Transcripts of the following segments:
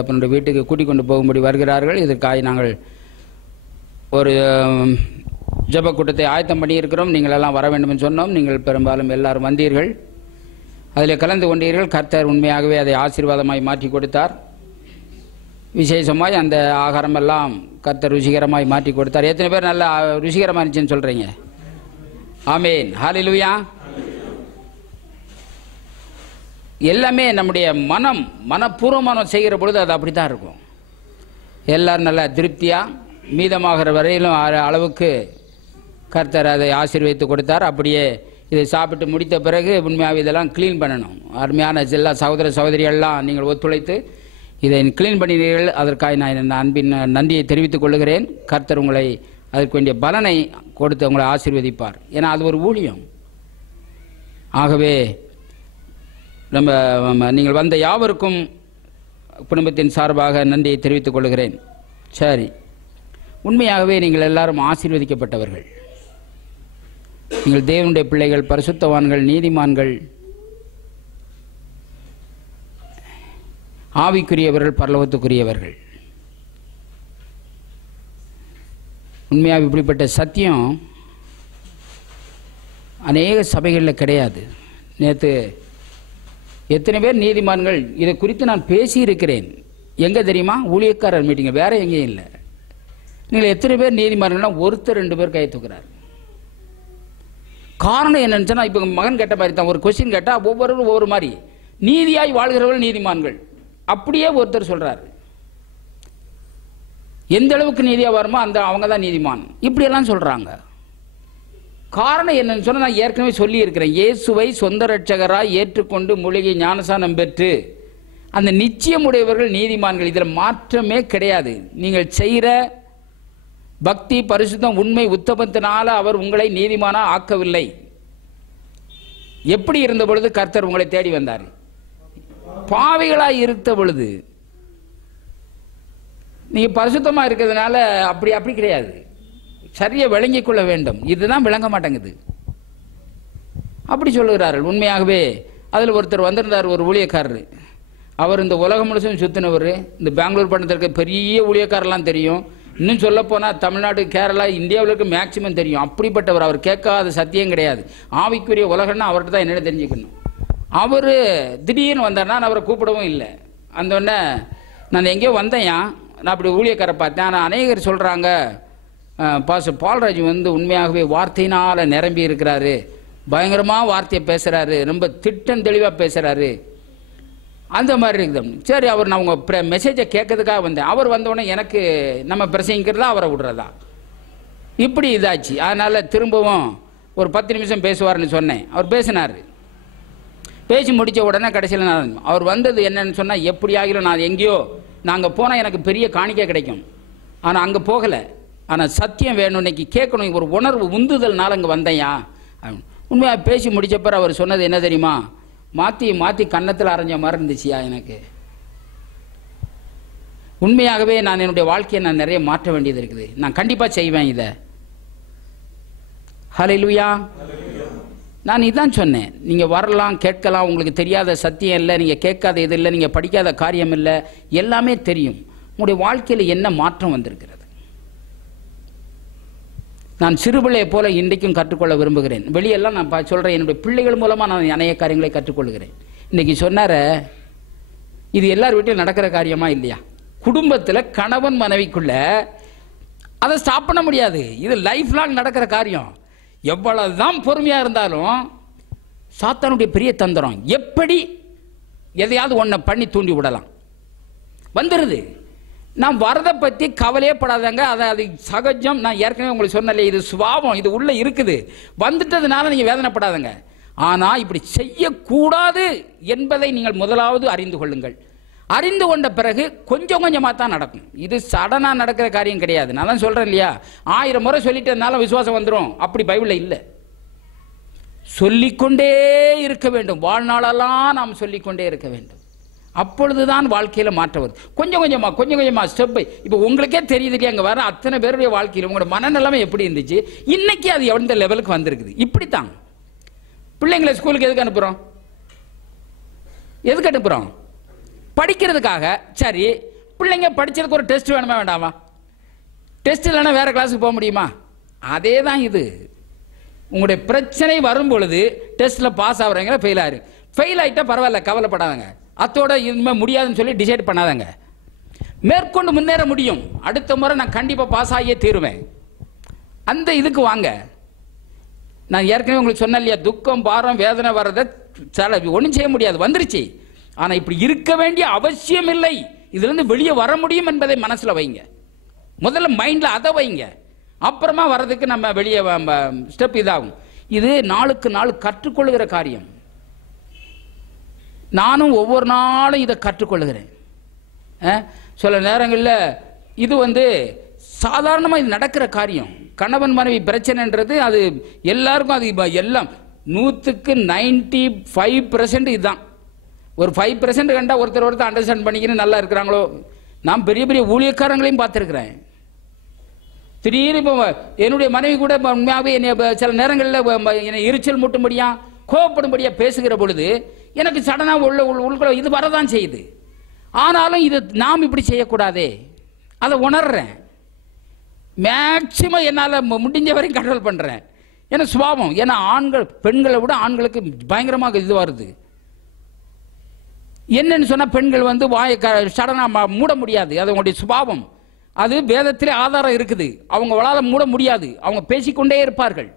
அப்பனுடைய வீட்டுக்கு கூட்டிக் கொண்டு போகும்படி வருகிறார்கள். இதற்காக நாங்கள் ஒரு ஜெப கூட்டத்தை ஆயத்தம் பண்ணியிருக்கிறோம். நீங்கள் எல்லாம் வர வேண்டும் என்று சொன்னோம். நீங்கள் பெரும்பாலும் எல்லாரும் வந்தீர்கள், அதில் கலந்து கொண்டீர்கள். கர்த்தர் உண்மையாகவே அதை ஆசீர்வாதமாய் மாற்றி கொடுத்தார். விசேஷமாய் அந்த ஆகாரமெல்லாம் கர்த்தர் ருசிகரமாய் மாற்றி கொடுத்தார். எத்தனை பேர் நல்லா ருசிகரமாக இருந்துச்சுன்னு சொல்கிறீங்க? ஆமேன், ஹல்லேலூயா. எல்லாமே நம்முடைய மனப்பூர்வமான செய்கிற பொழுது அது அப்படி தான் இருக்கும். எல்லோரும் நல்லா திருப்தியாக மீதமாகிற வரையிலும் அளவுக்கு கர்த்தர் அதை ஆசீர்வதித்து கொடுத்தார். அப்படியே இதை சாப்பிட்டு முடித்த பிறகு உண்மையாக இதெல்லாம் க்ளீன் பண்ணணும். அருமையான எல்லா சகோதர சகோதரிகள்லாம் நீங்கள் ஒத்துழைத்து இதை க்ளீன் பண்ணினீர்கள். அதற்காக நான் அன்பின் நன்றியை தெரிவித்துக் கொள்கிறேன். கர்த்தர் உங்களை அதற்கு வேண்டிய பலனை கொடுத்து உங்களை ஆசீர்வதிப்பார். ஏன்னா அது ஒரு ஊழியம். ஆகவே நீங்கள் வந்த யாவருக்கும் குடும்பத்தின் சார்பாக நன்றியை தெரிவித்துக் கொள்கிறேன். சரி, உண்மையாகவே நீங்கள் எல்லாரும் ஆசீர்வதிக்கப்பட்டவர்கள். நீங்கள் தேவனுடைய பிள்ளைகள், பரிசுத்தவான்கள், நீதிமான்கள், ஆவிக்குரியவர்கள், பரலோகத்துக்குரியவர்கள். உண்மையாக இப்படிப்பட்ட சத்தியம் அநேக சபைகளில் கிடையாது. நேற்று எத்தனை பேர் நீதிமான்கள் இதை குறித்து நான் பேசியிருக்கிறேன். எங்கே தெரியுமா? ஊழியக்காரர் மீட்டிங்க, வேற எங்கேயும் இல்லை. நீங்கள் எத்தனை பேர் நீதிமான்கள்லாம் ஒருத்தர் 2 பேர் கை தூக்குறாரு. காரணம் என்னன்னு சொன்னால், இப்போ மகன் கேட்ட மாதிரி தான். ஒரு கொஸ்டின் கேட்டால் ஒவ்வொருவரும் ஒவ்வொரு மாதிரி. நீதியாய் வாழ்கிறவர்கள் நீதிமான்கள் அப்படியே ஒருத்தர் சொல்றாரு. எந்த அளவுக்கு நீதியாக வருமோ அந்த அவங்க தான் நீதிமான், இப்படியெல்லாம் சொல்றாங்க. காரணம் என்னன்னு சொன்னால், நான் ஏற்கனவே சொல்லி இருக்கிறேன். இயேசுவை சொந்த ரட்சகராய் ஏற்றுக்கொண்டு மூலிகை ஞானசானம் பெற்று அந்த நிச்சயமுடையவர்கள் நீதிமான்கள். இதில் மாற்றமே கிடையாது. நீங்கள் செய்கிற பக்தி, பரிசுத்தம், உண்மை, உத்தமத்தினால அவர் உங்களை நீதிமானா ஆக்கவில்லை. எப்படி இருந்த பொழுது கர்த்தர் உங்களை தேடி வந்தார்? பாவிகளாய் இருந்த பொழுது. நீங்க பரிசுத்தமா இருக்கிறதுனால அப்படி கிடையாது. சரியா விளங்கிக் கொள்ள வேண்டும். இதுதான் விளங்க மாட்டேங்குது. அப்படி சொல்லுகிறார்கள். உண்மையாகவே அதில் ஒருத்தர் வந்திருந்தார், ஒரு ஊழியக்காரர். அவர் இந்த உலகம் முழுசும் சுத்தினவர். இந்த பெங்களூர் பட்டணத்திற்கு பெரிய ஊழியக்காரெல்லாம் தெரியும். இன்னும் சொல்ல போனால் தமிழ்நாடு, கேரளா, இந்தியாவில் இருக்க மேக்சிமம் தெரியும். அப்படிப்பட்டவர். அவர் கேட்காத சத்தியம் கிடையாது. ஆவிக்குரிய உலகம்னா அவர்கிட்ட தான் என்னென்ன தெரிஞ்சுக்கணும். அவர் திடீர்னு வந்தார்னா நான் அவரை கூப்பிடவும் இல்லை. அந்த உடனே நான் எங்கேயோ வந்தேயா, நான் அப்படி ஊழியக்காரை பார்த்தேன். ஆனால் அநேகர் சொல்கிறாங்க, பாஸ்டர் பால்ராஜ் உண்மையாகவே வார்த்தையினால் நிரம்பி இருக்கிறாரு, பயங்கரமாக வார்த்தையை பேசுகிறாரு, ரொம்ப திட்டம் தெளிவாக பேசுகிறாரு, அந்த மாதிரி இருக்குது. சரி, அவர் நான் உங்கள் மெசேஜை கேட்கறதுக்காக வந்தேன். அவர் வந்தோடனே எனக்கு நம்ம பிரசங்கிக்கிறதா அவரை விடுறதா இப்படி இதாச்சு. அதனால் திரும்பவும் ஒரு 10 நிமிஷம் பேசுவார்னு சொன்னேன். அவர் பேசினார். பேசி முடித்த உடனே கடைசியில் அவர் வந்தது என்னன்னு சொன்னால், எப்படி ஆகிலும் நான் எங்கேயோ நாங்கள் போனால் எனக்கு பெரிய காணிக்கை கிடைக்கும், ஆனால் அங்கே போகலை. ஆனால் சத்தியம் வேணும், இன்னைக்கு கேட்கணும், ஒரு உணர்வு உந்துதல்னால அங்கே வந்தேயா. உண்மையாக பேசி முடிச்சப்பறம் அவர் சொன்னது என்ன தெரியுமா? மாற்றி கன்னத்தில் அரைஞ்ச மாதிரி இருந்துச்சியா எனக்கு. உண்மையாகவே நான் என்னுடைய வாழ்க்கையை நான் நிறைய மாற்ற வேண்டியது இருக்குது. நான் கண்டிப்பாக செய்வேன் இதை. ஹல்லேலூயா. நான் இதான் சொன்னேன். நீங்கள் வரலாம், கேட்கலாம், உங்களுக்கு தெரியாத சத்தியம் இல்லை, நீங்கள் கேட்காத இது இல்லை, நீங்கள் படிக்காத காரியம் இல்லை, எல்லாமே தெரியும். உங்களுடைய வாழ்க்கையில் என்ன மாற்றம் வந்திருக்கிறது? நான் சிறுபிள்ளையை போல இன்றைக்கும் கற்றுக்கொள்ள விரும்புகிறேன். வெளியெல்லாம் நான் சொல்கிறேன், என்னுடைய பிள்ளைகள் மூலமாக நான் அநேக காரியங்களை கற்றுக்கொள்கிறேன். இன்றைக்கி சொன்னார, இது எல்லார் வீட்டிலும் நடக்கிற காரியமா இல்லையா? குடும்பத்தில் கணவன் மனைவிக்குள்ள அதை ஸ்டாப் பண்ண முடியாது. இது லைஃப் லாங் நடக்கிற காரியம். எவ்வளவுதான் பொறுமையாக இருந்தாலும் சாத்தானுடைய பெரிய தந்திரம், எப்படி எதையாவது ஒன்றை பண்ணி தூண்டி விடலாம், வந்துடுது. நான் வரதை பற்றி கவலையே படாதாங்க. அது சகஜம். நான் ஏற்கனவே உங்களுக்கு சொன்னல, இது சுபாவம், இது உள்ள இருக்குது. வந்துட்டதுனால நீங்கள் வேதனைப்படாதங்க. ஆனால் இப்படி செய்யக்கூடாது என்பதை நீங்கள் முதலாவது அறிந்து கொள்ளுங்கள். அறிந்து கொண்ட பிறகு கொஞ்சம் கொஞ்சமாக தான் நடக்கும். இது சடனாக நடக்கிற காரியம் கிடையாது. நான் தான் சொல்கிறேன் இல்லையா, 1000 முறை சொல்லிட்டதுனால விசுவாசம் வந்துடும், அப்படி பைபிளில் இல்லை. சொல்லிக்கொண்டே இருக்க வேண்டும். வாழ்நாளெல்லாம் நாம் சொல்லிக்கொண்டே இருக்க வேண்டும். அப்பொழுதுதான் வாழ்க்கையில் மாற்றம் வருது. கொஞ்சம் கொஞ்சமாக ஸ்டெப் பை. இப்போ உங்களுக்கே தெரியுது இல்லையா, அங்கே வர அத்தனை பேருடைய வாழ்க்கையில் உங்களோட மனநிலைமை எப்படி இருந்துச்சு, இன்னைக்கு அது எந்த லெவலுக்கு வந்திருக்குது. இப்படித்தான் பிள்ளைங்களை ஸ்கூலுக்கு எதுக்கு அனுப்புகிறோம்? படிக்கிறதுக்காக. சரி, பிள்ளைங்க படிச்சதுக்கு ஒரு டெஸ்ட் வேணுமா வேண்டாமா? டெஸ்ட் இல்லைன்னா வேற கிளாஸுக்கு போக முடியுமா? அதே தான் இது. உங்களுடைய பிரச்சனை வரும் பொழுது டெஸ்ட்ல பாஸ் ஆகுறீங்களா ஃபெயில் ஆயிரு. ஃபெயில் ஆயிட்டா பரவாயில்ல, கவலைப்படாதங்க. அத்தோட இனிமே முடியாதுன்னு சொல்லி டிசைட் பண்ணாதங்க. மேற்கொண்டு முன்னேற முடியும். அடுத்த முறை நான் கண்டிப்பா பாஸ் ஆகியே தீருவேன். அந்த இதுக்கு வாங்க. நான் ஏற்கனவே உங்களுக்கு சொன்னேன் இல்லையா, துக்கம் பாரம் வேதனை வர்றதை ஒன்றும் செய்ய முடியாது, வந்துருச்சு. ஆனா இப்படி இருக்க வேண்டிய அவசியம் இல்லை, இதுல இருந்து வெளியே வர முடியும் என்பதை மனசுல வைங்க. முதல்ல மைண்ட்ல அதை வைங்க, அப்புறமா வர்றதுக்கு நம்ம வெளியே ஸ்டெப் இதாகும். இது நாளுக்கு நாள் கற்றுக்கொள்கிற காரியம். நானும் ஒவ்வொரு நாளும் இதை கற்றுக்கொள்கிறேன். சில நேரங்களில் இது சாதாரணமாக இது நடக்கிற காரியம். கணவன் மனைவி பிரச்சனைன்றது அது எல்லாருக்கும், அது எல்லாம் 100க்கு 95% இதுதான். ஒரு 5% கண்டா ஒருத்தர் அண்டர்ஸ்டாண்ட் பண்ணிக்கின்னு நல்லா இருக்கிறாங்களோ. நான் பெரிய பெரிய ஊழியக்காரங்களையும் பார்த்துருக்கிறேன். திடீர்னு இப்போ என்னுடைய மனைவி கூட உண்மையாகவே என்னை சில நேரங்களில் என்னை எரிச்சல் மூட்டும்படியா கோவப்படும்படியா பேசுகிற பொழுது எனக்கு சடனாக உள்ள இது வரதான் செய்யுது. ஆனாலும் இது நாம் இப்படி செய்யக்கூடாதே, அதை உணர்றேன். மேக்சிமம் என்னால் முடிஞ்ச வரைக்கும் கண்ட்ரோல் பண்ணுறேன். ஏன்னா சுபாவம், ஏன்னா ஆண்கள் பெண்களை விட ஆண்களுக்கு பயங்கரமாக இது வருது. என்னன்னு சொன்னால் பெண்கள் வாயை சடனாக மூட முடியாது, அது அவங்களுடைய சுபாவம். அது வேதத்திலே ஆதாரம் இருக்குது. அவங்களால மூட முடியாது, அவங்க பேசிக்கொண்டே இருப்பார்கள்,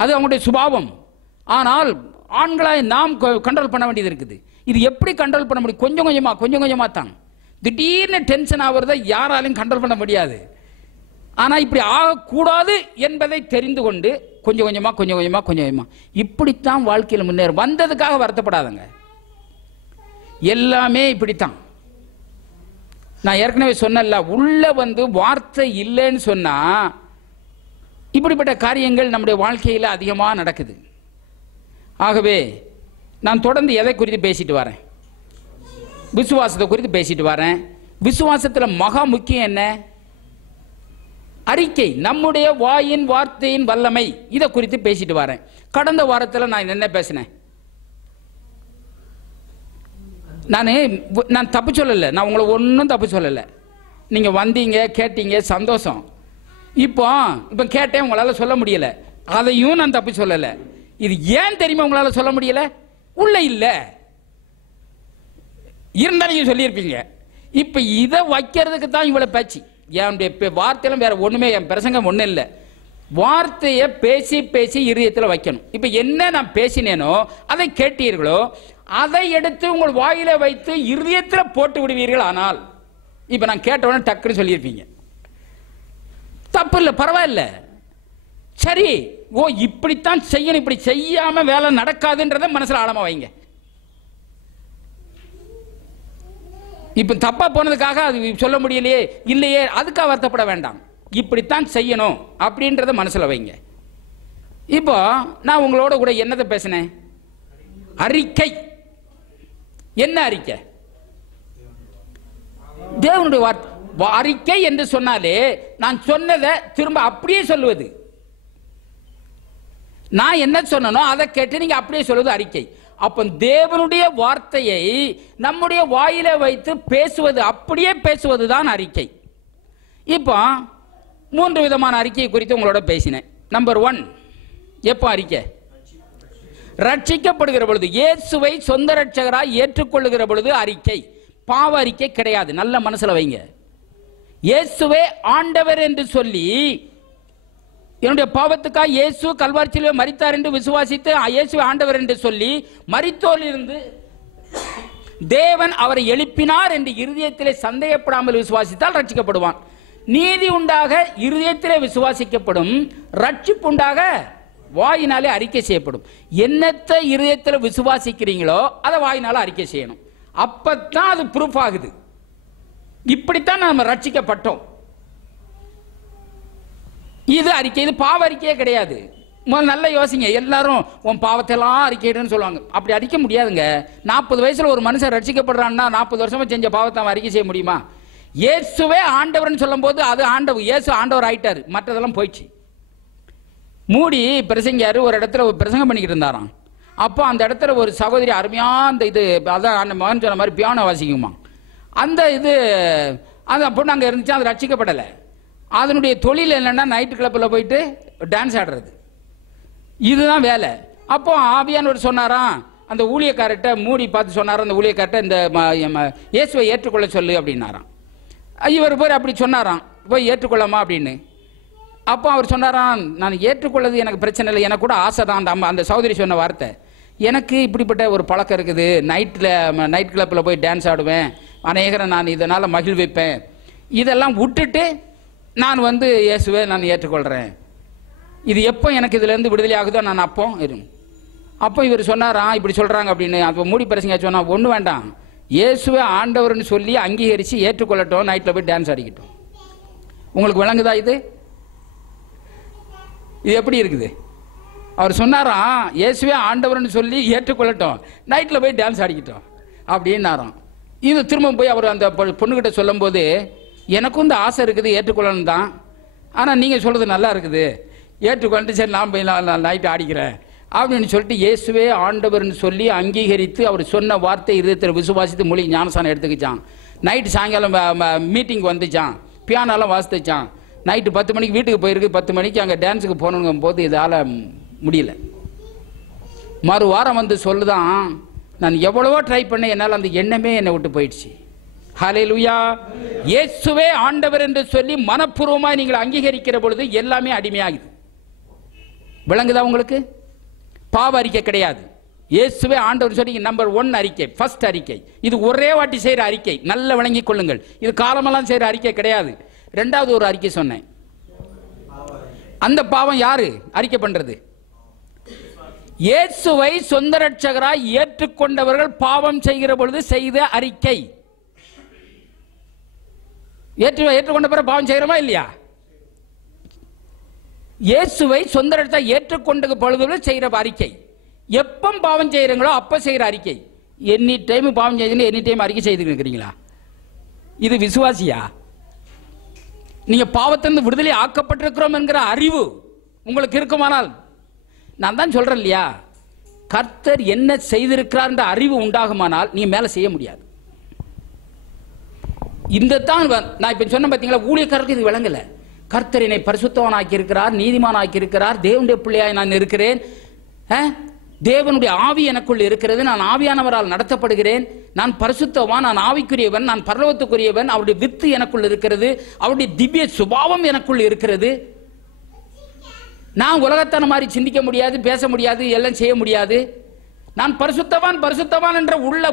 அது அவங்களுடைய சுபாவம். ஆனால் ஆண்களாய் நாம் கண்ட்ரோல் பண்ண வேண்டியது இருக்குது. இது எப்படி கண்ட்ரோல் பண்ண முடியும்? கொஞ்சம் கொஞ்சமா தான். திடீர்னு டென்ஷன் ஆகுறத யாராலையும் கண்ட்ரோல் பண்ண முடியாது. ஆனா இப்படி ஆகக்கூடாது என்பதை தெரிந்து கொண்டு கொஞ்சம் கொஞ்சமா இப்படித்தான் வாழ்க்கையில் முன்னேறும். வந்ததுக்காக வருத்தப்படாதங்க, எல்லாமே இப்படித்தான். நான் ஏற்கனவே சொன்னல, உள்ள வார்த்தை இல்லைன்னு சொன்னா இப்படிப்பட்ட காரியங்கள் நம்முடைய வாழ்க்கையில் அதிகமாக நடக்குது. ஆகவே நான் தொடர்ந்து எதை குறித்து பேசிட்டு வரேன்? விசுவாசத்தை குறித்து பேசிட்டு வரேன். விசுவாசத்தில் மகா முக்கியம் என்ன? அறிக்கை, நம்முடைய வாயின் வார்த்தையின் வல்லமை, இதை குறித்து பேசிட்டு வரேன். கடந்த வாரத்தில் நான் என்ன பேசினேன்? நான் தப்பு சொல்லலை, நான் உங்களை ஒன்றும் தப்பு சொல்லலை. நீங்க வந்தீங்க, கேட்டீங்க, சந்தோஷம். இப்போ கேட்டேன், உங்களால சொல்ல முடியல, அதையும் நான் தப்பு சொல்லலை. இது ஏன் தெரியுமா உங்களால சொல்ல முடியல? உள்ள இல்ல இருந்தா நீங்க சொல்லியிருப்பீங்க. இப்ப இதை வைக்கிறதுக்கு தான் இவ்வளவு பேச்சு. என்னுடைய வார்த்தையிலும் வேற ஒண்ணுமே, என் பிரசங்கம் ஒன்றும் இல்லை. வார்த்தையை பேசி பேசி இருதயத்தில் வைக்கணும். இப்ப என்ன நான் பேசினேனோ அதை கேட்டீர்களோ அதை எடுத்து உங்கள் வாயில வைத்து இருதயத்தில் போட்டு விடுவீர்கள். ஆனால் இப்ப நான் கேட்டவொடனே டக்குன்னு சொல்லியிருப்பீங்க, தப்பு இல்லை, பரவாயில்ல, சரி, ஓ இப்படித்தான் செய்யணும், இப்படி செய்யாம வேலை நடக்காதுன்றத மனசுல ஆழமா வைங்க. இப்ப தப்பா போனதுக்காக அது சொல்ல முடியலையே இல்லையே அதுக்காக வருத்தப்பட வேண்டாம். இப்படித்தான் செய்யணும் அப்படின்றத மனசுல வைங்க. இப்போ நான் உங்களோட கூட என்னதை பேசினேன்? அறிக்கை. என்ன அறிக்கை? தேவனுடைய வார்த்தை. அறிக்கை என்று சொன்னாலே நான் சொன்னதை திரும்ப அப்படியே சொல்லுவது. நான் என்ன சொன்னனோ அதை கேட்டு நீங்க அப்படியே சொல்வது அறிக்கை. அப்ப தேவனுடைய வார்த்தையை நம்முடைய வாயில வைத்து பேசுவது, அப்படியே பேசுவது தான் அறிக்கை. இப்போ 3 விதமான அறிக்கை குறித்து உங்களோட பேசினேன். நம்பர் 1, எப்போ அறிக்கை? ரட்சிக்கப்படுகிற பொழுது, இயேசுவை சொந்த ரட்சகராய் ஏற்றுக்கொள்ளுகிற பொழுது அறிக்கை. பாவ அறிக்கை கிடையாது, நல்ல மனசுல வைங்க. இயேசுவே ஆண்டவர் என்று சொல்லி, என்னுடைய பாவத்துக்காக இயேசு கல்வாரி சிலுவையில் மரித்தார் என்று விசுவாசித்து இயேசு ஆண்டவர் என்று சொல்லி மரித்தோரிலிருந்து தேவன் அவரை எழுப்பினார் என்று இருதயத்திலே சந்தேகப்படாமல் விசுவாசித்தால் ரட்சிக்கப்படுவான். நீதி உண்டாக இருதயத்திலே விசுவாசிக்கப்படும், ரட்சிப்பு உண்டாக வாயினாலே அறிக்கை செய்யப்படும். என்னத்தை இருதயத்தில் விசுவாசிக்கிறீங்களோ அதை வாயினால அறிக்கை செய்யணும். அப்பத்தான் அது ப்ரூஃப் ஆகுது. இப்படித்தான் நம்ம ரட்சிக்கப்பட்டோம். இது அறிக்கை, இது பாவ அறிக்கையே கிடையாது. நல்ல யோசிங்க. எல்லாரும் உன் பாவத்தெல்லாம் அறிக்கையிடுன்னு சொல்லுவாங்க. அப்படி அடிக்க முடியாதுங்க. 40 வயசுல ஒரு மனுஷன் ரட்சிக்கப்படுறான்னா 40 வருஷமா செஞ்ச பாவத்தை அவன் அறிக்கை செய்ய முடியுமா? இயேசுவே ஆண்டவர்னு சொல்லும் போது அது ஆண்டவர், இயேசு ஆண்டவர் ஆயிட்டாரு, மற்றதெல்லாம் போயிடுச்சு. மூடி பிரசங்கியாரு ஒரு இடத்துல பிரசங்கம் பண்ணிக்கிட்டு இருந்தாராம். அப்போ அந்த இடத்துல ஒரு சகோதரி அருமையாக அந்த இது அதான் அந்த மகன் சொன்ன மாதிரி பியானோ வாசிக்குமா. அந்த இது அந்த பொண்ணு அங்கே இருந்துச்சு, அது ரட்சிக்கப்படலை. அதனுடைய தொழில் என்னென்னா நைட்டு கிளப்பில் போயிட்டு டான்ஸ் ஆடுறது, இதுதான் வேலை. அப்போ ஆவியானவர் சொன்னாராம் அந்த ஊழியக்காரர்கிட்ட, மூடி பார்த்து சொன்னாராம் அந்த ஊழியக்காரர்கிட்ட, இந்த இயேசுவை ஏற்றுக்கொள்ள சொல்லு அப்படின்னாராம். இவர் போய் அப்படி சொன்னாராம், போய் ஏற்றுக்கொள்ளமா அப்படின்னு. அப்போ அவர் சொன்னாராம், நான் ஏற்றுக்கொள்ளது எனக்கு பிரச்சனை இல்லை, எனக்கு கூட ஆசை தான். அந்த சகோதரி சொன்ன வார்த்தை, எனக்கு இப்படிப்பட்ட ஒரு பழக்கம் இருக்குது, நைட் கிளப்பில் போய் டான்ஸ் ஆடுவேன், அநேகரை நான் இதனால் மகிழ்விப்பேன், இதெல்லாம் விட்டுட்டு நான் இயேசுவை நான் ஏற்றுக்கொள்கிறேன், இது எப்போ எனக்கு இதுலேருந்து விடுதலை ஆகுதோ நான் அப்போ இவர் சொன்னாராம் இப்படி சொல்கிறாங்க அப்படின்னு. அப்போ மூடி பிரசங்க சொன்னால், ஒன்றும் வேண்டாம், இயேசுவை ஆண்டவர்னு சொல்லி அங்கீகரித்து ஏற்றுக்கொள்ளட்டும், நைட்டில் போய் டான்ஸ் ஆடிக்கிட்டோம். உங்களுக்கு விளங்குதா இது? இது எப்படி இருக்குது? அவர் சொன்னாராம் இயேசுவே ஆண்டவர்னு சொல்லி ஏற்றுக்கொள்ளட்டும், நைட்டில் போய் டான்ஸ் ஆடிக்கிட்டோம் அப்படின்னாராம். இது திரும்ப போய் அவர் அந்த பொண்ணுக்கிட்ட சொல்லும் போது, எனக்கும் இந்த ஆசை இருக்குது, ஏற்றுக்கொள்ளணும் தான், ஆனால் நீங்கள் சொல்கிறது நல்லா இருக்குது, ஏற்றுக்கொண்டு சரி நான் போய் நைட்டு ஆடிக்கிறேன் அப்படின்னு சொல்லிட்டு இயேசுவே ஆண்டவர்னு சொல்லி அங்கீகரித்து அவர் சொன்ன வார்த்தை இருதயத்தில் விசுவாசித்து மொழி ஞானசானம் எடுத்துக்கிச்சான். நைட்டு சாயங்காலம் மீட்டிங் வந்துச்சான், பியானோலாம் வாசித்துச்சான். நைட்டு 10 மணிக்கு வீட்டுக்கு போயிருக்கு, 10 மணிக்கு அங்கே டான்ஸுக்கு போகணுங்கும் போது இதால் முடியல. மறு வாரம் சொல்லுதான், நான் எவ்வளவோ ட்ரை பண்ணேன், என்னால் அந்த எண்ணமே என்னை விட்டு போயிடுச்சு. ஹல்லேலூயா. இயேசுவே ஆண்டவர் என்று சொல்லி மனப்பூர்வமாக நீங்கள் அங்கீகரிக்கிற பொழுது எல்லாமே அடிமையாகுது. விளங்குதா உங்களுக்கு? பாவ அறிக்கை கிடையாது, இயேசுவே ஆண்டவர் சொல்லி நம்பர் 1 அறிக்கை, ஃபர்ஸ்ட் அறிக்கை. இது ஒரே வாட்டி செய்கிற அறிக்கை, நல்ல விளங்கிக் கொள்ளுங்கள். இது காலமெல்லாம் செய்கிற அறிக்கை கிடையாது. 2வது ஒரு அறிக்கை சொன்னேன், அந்த பாவம் யாரு அறிக்கை பண்றது? இயேசுவை சொந்த ரட்சகராய் ஏற்றுக்கொண்டவர்கள் பாவம் செய்கிற பொழுது செய்த அறிக்கை. ஏற்றுக்கொண்ட பிறகு பாவம் செய்கிறோமா இல்லையா? இயேசுவை சொந்த ரட்சகராய் ஏற்றுக்கொண்ட பொழுது செய்கிற அறிக்கை. எப்போ பாவம் செய்கிறீங்களோ அப்போ செய்கிற அறிக்கை. எனி டைம் பாவம் செய்யுங்க, எனி டைம் அறிக்கை செய்து இருக்கிறீங்களா? இது விசுவாசியா? நீங்க பாவத்திலிருந்து விடுதலை ஆக்கப்பட்டிருக்கிறோம் என்கிற அறிவு உங்களுக்கு இருக்குமானால், நான் தான் சொல்றேன் இல்லையா, கர்த்தர் என்ன செய்திருக்கிறார் என்ற அறிவு உண்டாகுமானால் நீ மேல செய்ய முடியாது. இந்த தான் நான் இப்ப சொன்ன பார்த்தீங்களா, ஊழியக்காரருக்கு இது விளங்கல. கர்த்தர் என்னை பரிசுத்தவான் ஆக்கி இருக்கிறார், நீதிமான் ஆக்கி இருக்கிறார், தேவனுடைய பிள்ளையாய் நான் இருக்கிறேன், தேவனுடைய ஆவி எனக்குள் இருக்கிறது, நான் ஆவியானவரால் நடத்தப்படுகிறேன், நான் பரிசுத்தவான், நான் ஆவிக்குரியவன், நான் பரலோகத்துக்குரியவன், அவருடைய வித்து எனக்குள் இருக்கிறது, அவருடைய திவ்ய சுபாவம் எனக்குள் இருக்கிறது. நான் உலகத்தான மாதிரி சிந்திக்க முடியாது, பேச முடியாது, எல்லாம் செய்ய முடியாது. நான் பரிசுத்தவான் பரிசுத்தவான் என்ற உள்ள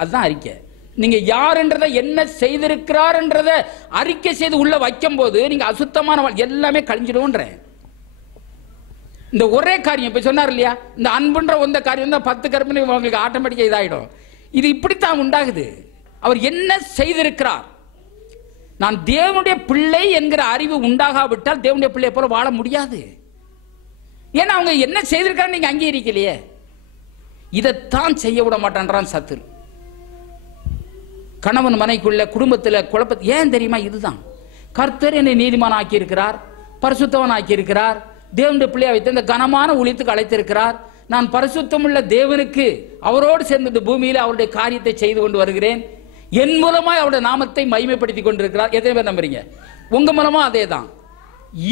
அதுதான் அறிக்கை. நீங்க யார் என்றதை என்ன செய்திருக்கிறார் என்றதை அறிக்கை செய்து உள்ள வைக்கும் போது நீங்க அசுத்தமான எல்லாமே கழிஞ்சிடுவோன்ற இந்த ஒரே காரியம் இப்ப சொன்னார் இல்லையா, இந்த அன்புன்ற ஒந்த காரியம் தான் 10 கற்பனை உங்களுக்கு ஆட்டோமேட்டிக்கா இதாயிடும். இது இப்படித்தான் உண்டாகுது. அவர் என்ன செய்திருக்கிறார், நான் தேவனுடைய பிள்ளை என்கிற அறிவு உண்டாகாவிட்டால் தேவனுடைய பிள்ளை போல வாழ முடியாது. ஏன்னா அவங்க என்ன செய்திருக்காரு நீங்க அங்கீகரிக்கலையே. இதைத்தான் செய்ய விட மாட்டான்றான் சத்துரு. கணவன் மனைக்குள்ள குடும்பத்தில் குழப்ப ஏன் தெரியுமா? இதுதான் கர்த்தர் என்னை நீதிமான் ஆக்கி இருக்கிறார், பரிசுத்தவன் ஆக்கி இருக்கிறார், தேவனுடைய பிள்ளையை வைத்து இந்த கனமான ஊழியத்துக்கு அழைத்திருக்கிறார். நான் பரிசுத்தமுள்ள தேவனுக்கு அவரோடு சேர்ந்து பூமியில அவருடைய காரியத்தை செய்து கொண்டு வருகிறேன், என் மூலமாய் அவருடைய நாமத்தை மகிமைப்படுத்தி கொண்டிருக்கிறார். எத்தனை பேர் நம்புறீங்க? உங்க மூலமா அதே தான்.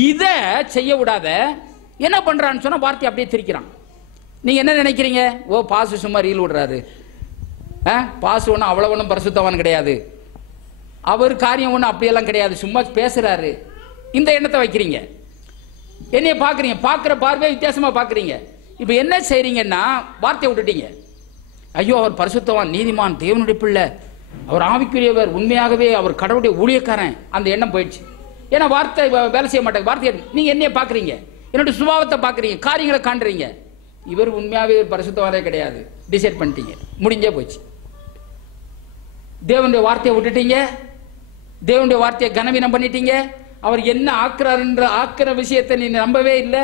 இதை செய்ய விடாத என்ன பண்றான்னு சொன்னா வார்த்தை அப்படியே திரிக்கிறான். நீங்க என்ன நினைக்கிறீங்க? ஓ பாசு சும்மா ரீல் விடுறாரு, பாசு ஒன்றும் அவ்வளவு ஒன்றும் பரிசுத்தவான் கிடையாது, அவர் காரியம் ஒன்றும் அப்படியெல்லாம் கிடையாது, சும்மா பேசுறாரு, இந்த எண்ணத்தை வைக்கிறீங்க. என்னைய பாக்குறீங்க, பார்க்கிற பார்வை வித்தியாசமா பாக்குறீங்க. இப்ப என்ன செய்றீங்கன்னா வார்த்தையை விட்டுட்டீங்க. ஐயோ அவர் பரிசுத்தவான், நீதிமான், தேவனுடைய பிள்ளை, அவர் ஆவிக்குரியவர், உண்மையாகவே அவர் கடவுளுடைய ஊழியக்காரன், அந்த எண்ணம் போயிடுச்சு. ஏன்னா வார்த்தை வேலை செய்ய மாட்டாங்க. வார்த்தை நீங்க என்னைய பாக்குறீங்க, என்னுடைய சுபாவத்தை பாக்குறீங்க, காரியங்களை காண்றீங்க. இவர் உண்மையாகவே பரிசுத்தவானே கிடையாது, டிசைட் பண்ணிட்டீங்க, முடிஞ்சே போச்சு. தேவனுடைய வார்த்தையை விட்டுட்டீங்க, தேவனுடைய வார்த்தையை கனவீனம் பண்ணிட்டீங்க. அவர் என்ன ஆக்குறார் என்ற ஆக்கிற விஷயத்தை நீ நம்பவே இல்லை.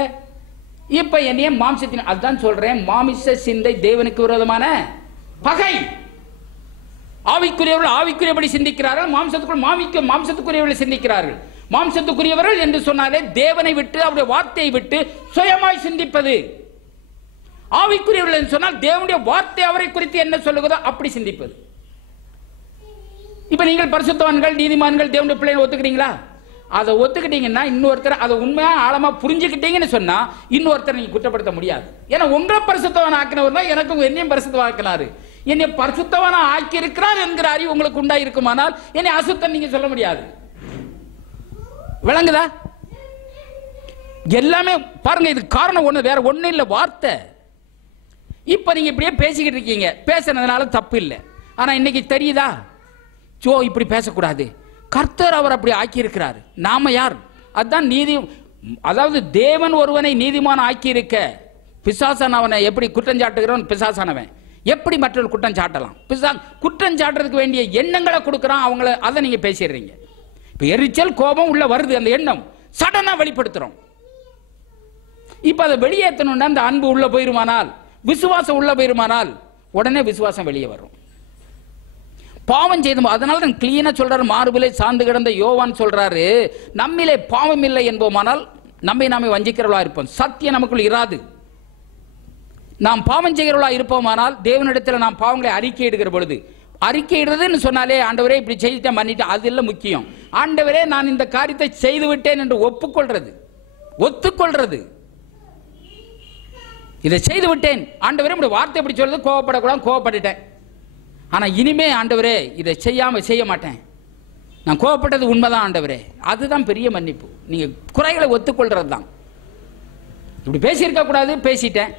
இப்ப என்னைய மாம்சத்தின், அதுதான் சொல்றேன், மாமிச சிந்தை தேவனுக்கு விரோதமான பகை. ஆவிக்குரியவர்கள் ஆவிக்குரியபடி சிந்திக்கிறார்கள், மாம்சத்துக்குரியவர்கள் சிந்திக்கிறார்கள். மாம்சத்துக்குரியவர்கள் என்று சொன்னாலே தேவனை விட்டு அவருடைய வார்த்தையை விட்டு சுயமாய் சிந்திப்பது. ஆவிக்குரியவர்கள் என்று சொன்னால் தேவனுடைய வார்த்தை அவரை குறித்து என்ன சொல்லுகிறதோ அப்படி சிந்திப்பது. இப்ப நீங்கள் பரிசுத்தவான்கள், நீதிமான்கள், தேவனுடைய பிள்ளைகள் ஒத்துக்கிறீங்களா? அதை ஒத்துக்கிட்டீங்கன்னா இன்னொருத்தர் அதை உண்மையா ஆழமா புரிஞ்சுக்கிட்டீங்கன்னு சொன்னா இன்னொருத்தர் நீங்க குற்றப்படுத்த முடியாது. ஏன்னா உங்களை பரிசுத்தவன் ஆக்கினவர் தான் எனக்கும் என்னையும் பரிசுத்தவன் ஆக்கினாரு. என்னை பரிசுத்தவனா ஆக்கி இருக்கிறார் என்கிற அறிவு உங்களுக்கு உண்டா இருக்குமானால் என்னை அசுத்தம் நீங்க சொல்ல முடியாது. விளங்குதா? எல்லாமே பாருங்க, இது காரணம் ஒண்ணு, வேற ஒண்ணு இல்ல, வார்த்தை. இப்ப நீங்க இப்படியே பேசிக்கிட்டு இருக்கீங்க, பேசுனதுனால தப்பு இல்லை. ஆனா இன்னைக்கு தெரியுதா, சோ இப்படி பேசக்கூடாது, கர்த்தர் அவர் அப்படி ஆக்கி இருக்கிறார், நாம யார்? அதுதான் நீதி. அதாவது தேவன் ஒருவனை நீதிமான ஆக்கி இருக்க பிசாசானவனை எப்படி குற்றம் சாட்டுகிறவன், பிசாசானவன் எப்படி மற்றவர்கள் குற்றம் சாட்டலாம்? குற்றம் சாட்டுறதுக்கு வேண்டிய எண்ணங்களை கொடுக்குறான் அவங்கள, அதை நீங்க பேசிடுறீங்க. இப்ப எரிச்சல், கோபம் உள்ள வருது, அந்த எண்ணம் சடனா வெளிப்படுத்துறோம். இப்ப அதை வெளியேற்றணும்னா அந்த அன்பு உள்ள போயிருமானால், விசுவாசம் உள்ள போயிருமானால் உடனே விசுவாசம் வெளியே வரும். பாவம் செய்து, அதனால தான் கிளீனா சொல்றாரு, மார்பிலே சார்ந்து கிடந்த யோவான் சொல்றாரு, நம்மிலே பாவம் இல்லை என்போமானால் நம்மை நாமே வஞ்சிக்கிறவளா இருப்போம், சத்தியம் நமக்குள் இராது. நாம் பாவம் செய்கிறவளா இருப்போமானால் தேவனிடத்தில் நாம் பாவங்களை அறிக்கையிடுகிற பொழுது, அறிக்கையிடுறதுன்னு சொன்னாலே ஆண்டவரே இப்படி செய்துட்டேன் பண்ணிட்டேன் அது இல்லை முக்கியம். ஆண்டவரே நான் இந்த காரியத்தை செய்து விட்டேன் என்று ஒப்புக்கொள்றது, ஒத்துக்கொள்றது. இதை செய்து விட்டேன் ஆண்டவரே, இப்படி வார்த்தை எப்படி சொல்றது, கோவப்படக்கூடாது, கோவப்பட்டுட்டேன், ஆனா இனிமே ஆண்டவரே இதை செய்ய மாட்டேன், நான் கோவப்பட்டது உண்மைதான் ஆண்டவரே, அதுதான் பெரிய மன்னிப்பு. நீங்க குறைகளை ஒத்துக்கொள்றது தான். இப்படி பேசியிருக்க கூடாது, பேசிட்டேன்,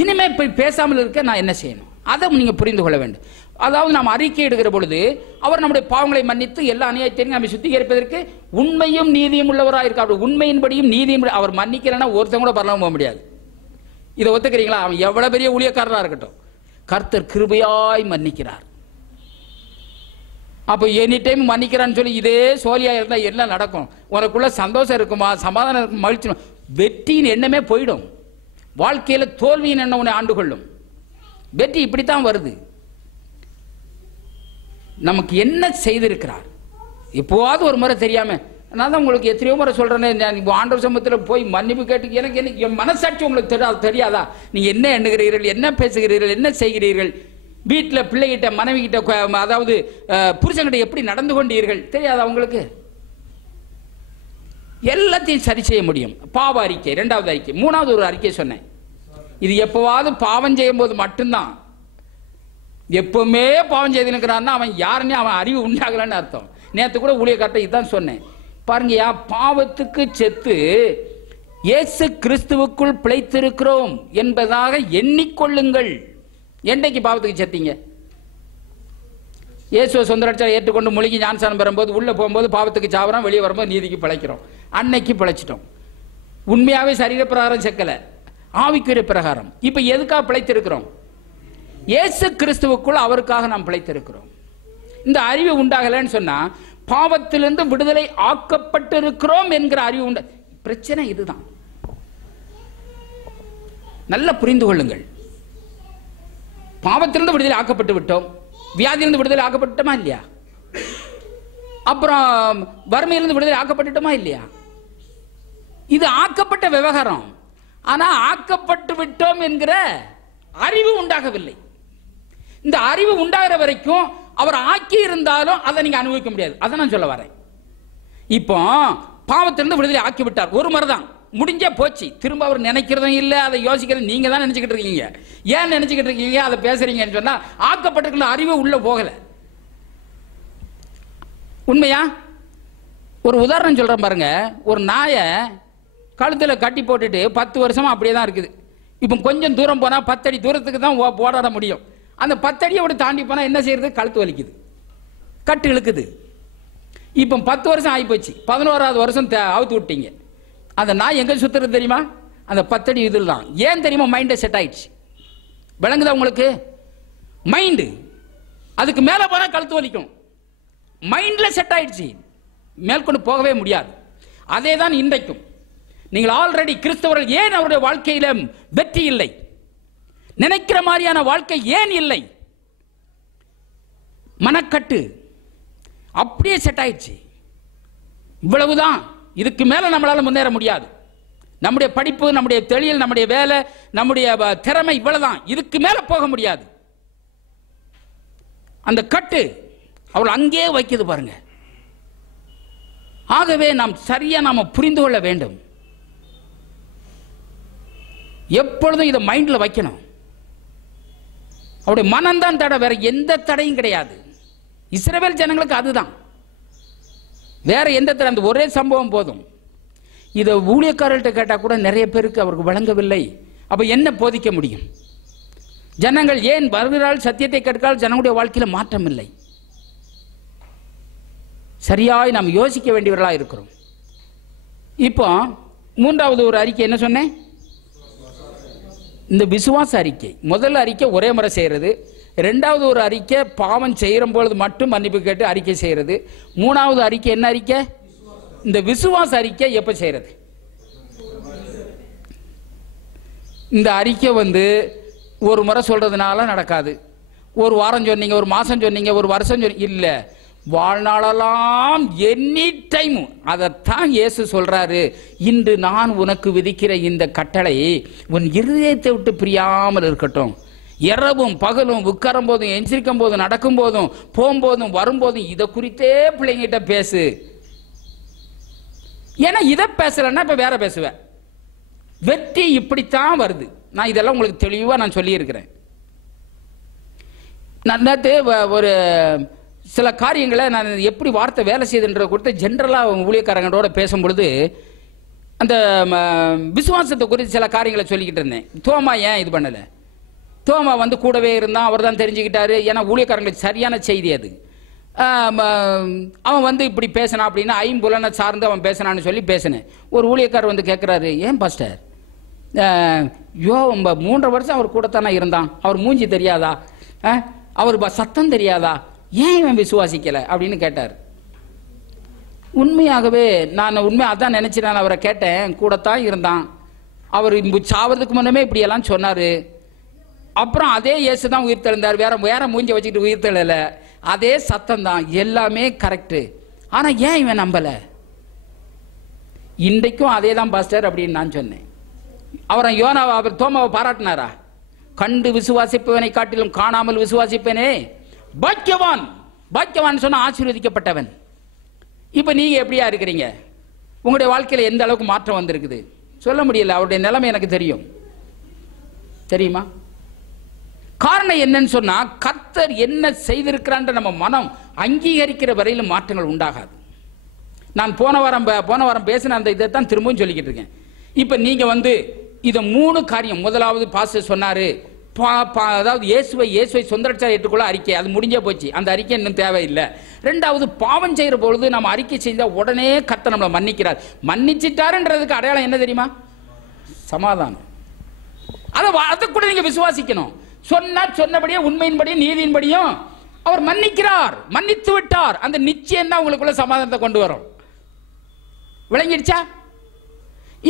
இனிமே போய் பேசாமல் இருக்க நான் என்ன செய்யணும், அதை நீங்க புரிந்து கொள்ள வேண்டும். அதாவது நாம் அறிக்கை எடுக்கிற பொழுது அவர் நம்முடைய பாவங்களை மன்னித்து எல்லா அநியாயத்தையும் நம்மை சுத்திகரிப்பதற்கு உண்மையும் நீதியும் உள்ளவராக இருக்கார். உண்மையின்படியும் நீதியும் அவர் மன்னிக்கிறேன்னா ஒருத்தங்க கூட பரவாயில்ல போக முடியாது. இதை ஒத்துக்கிறீங்களா? அவன் எவ்வளவு பெரிய ஊழியக்காரராக இருக்கட்டும், கர்த்தர் கிருபையாய் மன்னிக்கிறார். அப்போ எனி டைம் மன்னிக்கிறான்னு சொல்லி இதே சோழியா இருந்தா என்ன நடக்கும்? உனக்குள்ள சந்தோஷம் இருக்குமா, சமாதானம் இருக்கும், மகிழ்ச்சி, வெற்றியின் எண்ணமே போயிடும். வாழ்க்கையில தோல்வியின் எண்ணம் உன்னை ஆண்டு கொள்ளும். வெற்றி இப்படித்தான் வருது. நமக்கு என்ன செய்திருக்கிறார் இப்போவாது ஒரு முறை தெரியாம, நான் தான் உங்களுக்கு எத்தனையோ முறை சொல்றேன், ஆண்டவர் சமூகத்தில் போய் மன்னிப்பு கேட்டு எனக்கு என் மனசாட்சி உங்களுக்கு தெரியாதா? நீங்க என்ன எண்ணுகிறீர்கள், என்ன பேசுகிறீர்கள், என்ன செய்கிறீர்கள், வீட்டில் பிள்ளைகிட்ட, மனைவி கிட்ட, அதாவது புருஷன்கிட்ட எப்படி நடந்து கொண்டீர்கள் தெரியாதா உங்களுக்கு? எல்லாத்தையும் சரி செய்ய முடியும். பாவ அறிக்கை, இரண்டாவது அறிக்கை. மூணாவது ஒரு அறிக்கை சொன்னேன், இது எப்பவாவது பாவம் செய்யும் போது மட்டும்தான். எப்பவுமே பாவம் செய்திருக்கிறான்னா அவன் யாருன்னே அவன் அறிவு உண்டாகலன்னு அர்த்தம். நேற்று கூட ஊழியக்காரத்தை இதுதான் சொன்னேன். பாருங்கயா, பாவத்துக்கு செத்து இயேசு கிறிஸ்துவுக்குள் பிழைத்திருக்கிறோம் என்பதாக எண்ணிக்கொள்ளுங்கள். என்னைக்கு பாவத்துக்கு செத்தீங்க? இயேசுவை சொந்த ரட்சகரை ஏற்றுக்கொண்டு முழுகி ஞானஸ்நானம் பெறும்போது, உள்ள போகும்போது பாவத்துக்கு சாவறோம், வெளியே வரும்போது நீதிக்கு பிழைக்கிறோம். அன்னைக்கு பிழைச்சிட்டோம். உண்மையாவே சரீர பிரகாரம் செக்கல, ஆவிக்குரிய பிரகாரம். இப்ப எதுக்காக பிழைத்திருக்கிறோம்? இயேசு கிறிஸ்துவுக்குள் அவருக்காக நாம் பிழைத்திருக்கிறோம். இந்த அறிவு உண்டாகலன்னு சொன்னா பாவத்திலிருந்து விடுதலை ஆக்கப்பட்டிருக்கிறோம் என்கிற அறிவு உண்ட. பிரச்சனை இதுதான். நல்ல புரிந்து கொள்ளுங்கள். பாவத்திலிருந்து விடுதலை ஆக்கப்பட்டு விட்டோம், வியாதியிலிருந்து விடுதலை ஆக்கப்பட்டுட்டோமா இல்லையா? அப்புறம் வறுமையிலிருந்து விடுதலை ஆக்கப்பட்டுட்டோமா இல்லையா? இது ஆக்கப்பட்ட விவகாரம். ஆனா ஆக்கப்பட்டு விட்டோம் என்கிற அறிவு உண்டாகவில்லை. இந்த அறிவு உண்டாகிற வரைக்கும் அவர் ஆக்கி இருந்தாலும் அதை நீங்க அனுபவிக்க முடியாது. அதை நான் சொல்ல வரேன். இப்போ பாவத்திலிருந்து விடுதலை ஆக்கி விட்டார், ஒரு முறை தான், முடிஞ்சே போச்சு. திரும்ப அவர் நினைக்கிறதும் இல்லை, அதை யோசிக்கிறது நீங்க தான் நினைச்சுக்கிட்டு இருக்கீங்க. ஏன் நினைச்சுக்கிட்டு இருக்கீங்க, அதை பேசுறீங்கன்னு சொன்னா ஆக்கப்பட்டிருக்கிற அறிவு உள்ள போகல. உண்மையா? ஒரு உதாரணம் சொல்றேன் பாருங்க. ஒரு நாயை கழுத்தில் கட்டி போட்டுட்டு 10 வருஷமா அப்படியே தான் இருக்குது. இப்போ கொஞ்சம் தூரம் போனா 10 அடி தூரத்துக்கு தான் போராட முடியும். அந்த 10 அடியை விட தாண்டி போனா என்ன செய்யறது? கழுத்து வலிக்குது, கட்டு இழுக்குது. இப்போ 10 வருஷம் ஆகி போச்சு, 11வது வருஷம் அவுத்து விட்டீங்க. அந்த நாய் எங்க சுத்துறது தெரியுமா? அந்த 10 அடி இதில் தான். ஏன் தெரியுமா? மைண்டை செட் ஆயிடுச்சு. விளங்குதா உங்களுக்கு? மைண்டு அதுக்கு மேல போனா கழுத்து வலிக்கும். மைண்ட்ல செட் ஆயிடுச்சு, மேற்கொண்டு போகவே முடியாது. அதே தான் இன்றைக்கும். நீங்கள் ஆல்ரெடி கிறிஸ்தவர்கள் ஏன் அவருடைய வாழ்க்கையில வெற்றி இல்லை? நினைக்கிற மாதிரியான வாழ்க்கை ஏன் இல்லை? மனக்கட்டு அப்படியே செட் ஆயிடுச்சு. இவ்வளவுதான், இதுக்கு மேல நம்மளால முன்னேற முடியாது. நம்முடைய படிப்பு, நம்முடைய தொழில், நம்முடைய வேலை, நம்முடைய திறமை இவ்வளவுதான், இதுக்கு மேல போக முடியாது. அந்த கட்டு அவள் அங்கே வைக்குது பாருங்க. ஆகவே நாம் சரியா நாம புரிந்து கொள்ள வேண்டும். எப்பொழுதும் இதை மைண்ட்ல வைக்கணும். அவருடைய மனம்தான் தடை, வேற எந்த தடையும் கிடையாது. இஸ்ரவேல் ஜனங்களுக்கு அதுதான், வேற எந்த தடை, அந்த ஒரே சம்பவம் போதும். இதை ஊழியக்காரர்கிட்ட கேட்டால் கூட நிறைய பேருக்கு அவருக்கு வழங்கவில்லை. அப்ப என்ன போதிக்க முடியும்? ஜனங்கள் ஏன் வருகிறாள், சத்தியத்தை கேட்கால், ஜனங்களுடைய வாழ்க்கையில் மாற்றம் இல்லை. சரியாய் நாம் யோசிக்க வேண்டியவர்களாக இருக்கிறோம். இப்போ மூன்றாவது ஒரு அறிக்கை என்ன சொன்னேன்? இந்த விசுவாச அறிக்கை. முதல் அறிக்கை ஒரே முறை செய்யறது, இரண்டாவது ஒரு அறிக்கை பாவம் செய்கிற பொழுது மட்டும் மன்னிப்பு கேட்டு அறிக்கை செய்யறது, மூணாவது அறிக்கை என்ன அறிக்கை? இந்த விசுவாச அறிக்கை எப்ப செய்யறது? இந்த அறிக்கை ஒரு முறை சொல்றதுனால நடக்காது. ஒரு வாரம் சொன்னீங்க, ஒரு மாசம் சொன்னீங்க, ஒரு வருஷம் சொன்னீங்க, இல்ல, வாழ்நாளெல்லாம் எனி டைம். அதைத்தான் இயேசு சொல்றாரு, இன்று நான் உனக்கு விதிக்கிற இந்த கட்டளை உன் இருதயத்தை விட்டு பிரியாமல் இருக்கட்டும். இரவும் பகலும் உட்காரும் போதும், எந்திரிக்கும் போதும், நடக்கும் போதும், போகும்போதும், வரும்போதும் இதை குறித்தே பிள்ளைங்கிட்ட பேசு. ஏன்னா இதை பேசலன்னா இப்ப வேற பேசுவேன். வெற்றி இப்படித்தான் வருது. நான் இதெல்லாம் உங்களுக்கு தெளிவா நான் சொல்லி இருக்கிறேன். நேற்று ஒரு சில காரியங்களை நான் எப்படி வார்த்தை வேலை செய்யுதுன்ற குறித்து ஜென்ரலாக ஊழியக்காரங்களோட பேசும்பொழுது அந்த விசுவாசத்தை குறித்து சில காரியங்களை சொல்லிக்கிட்டு இருந்தேன். தோமா ஏன் இது பண்ணலை? தோமா கூடவே இருந்தான், அவர் தான் தெரிஞ்சுக்கிட்டாரு. ஏன்னா ஊழியக்காரங்களுக்கு சரியான செய்தி அது. அவன் இப்படி பேசினான் அப்படின்னா ஐம்புலனை சார்ந்து அவன் பேசினான்னு சொல்லி பேசினேன். ஒரு ஊழியக்காரர் கேட்குறாரு, ஏன் பாஸ்டர் 3 வருஷம் அவர் கூட தானே இருந்தான், அவர் மூஞ்சி தெரியாதா, அவர் சத்தம் தெரியாதா, ஏன் இவன் விசுவாசிக்கல அப்படின்னு கேட்டார். உண்மையாகவே நான் அதான் நினைச்சு நான் அவரை கேட்டேன். கூடத்தான் இருந்தான், அவர் சாவதுக்கு முன்னமே இப்படி எல்லாம் சொன்னாரு. அப்புறம் அதே இயேசு தான் உயிர் தெழுந்தார், வேற மூஞ்சி வச்சுக்கிட்டு உயிர் தெழல, அதே சத்தம் தான், எல்லாமே கரெக்ட். ஆனா ஏன் இவன் நம்பல? இன்றைக்கும் அதே தான் பாஸ்டர் அப்படின்னு நான் சொன்னேன். அவர் தோமாவை பாராட்டினாரா? கண்டு விசுவாசிப்பவனை காட்டிலும் காணாமல் விசுவாசிப்பேனே பாக்கியவான். பாக்கியவான் சொன்ன ஆசீர்வதிக்கப்பட்டவன். இப்ப நீங்க எப்படியா இருக்கிறீங்க? உங்களுடைய வாழ்க்கையில எந்த அளவுக்கு மாற்றம் வந்திருக்குது சொல்ல முடியல. அவருடைய நிலைமை எனக்கு தெரியும், தெரியுமா? காரணம் என்னன்னு சொன்னா, கர்த்தர் என்ன செய்திருக்கிறான்ற நம்ம மனம் அங்கீகரிக்கிற வரையிலும் மாற்றங்கள் உண்டாகாது. நான் போன வாரம் பேசின அந்த இதைத்தான் திரும்பவும் சொல்லிக்கிட்டு இருக்கேன். இப்ப நீங்க இத 3 காரியம். முதலாவது பாஸ்டர் சொன்னாரு, அதாவது இயேசுவை சொந்த ரட்சகரா ஏற்றுக்கொள்ள அறிக்கை, அது முடிஞ்சே போச்சு, அந்த அறிக்கை இன்னும் தேவையில்லை. ரெண்டாவது, பாவம் செய்யற பொழுது நம்ம அறிக்கை செய்தா உடனே கர்த்தர் நம்மளை மன்னிக்கிறார். மன்னிச்சிட்டாருன்றதுக்கு அடையாளம் என்ன தெரியுமா? சமாதானம். அதை கூட நீங்க விசுவாசிக்கணும். சொன்னபடியே உண்மையின்படியும் நீதியின்படியும் அவர் மன்னிக்கிறார், மன்னித்து விட்டார். அந்த நிச்சயம் தான் உங்களுக்குள்ள சமாதானத்தை கொண்டு வரும். விளங்கிடுச்சா?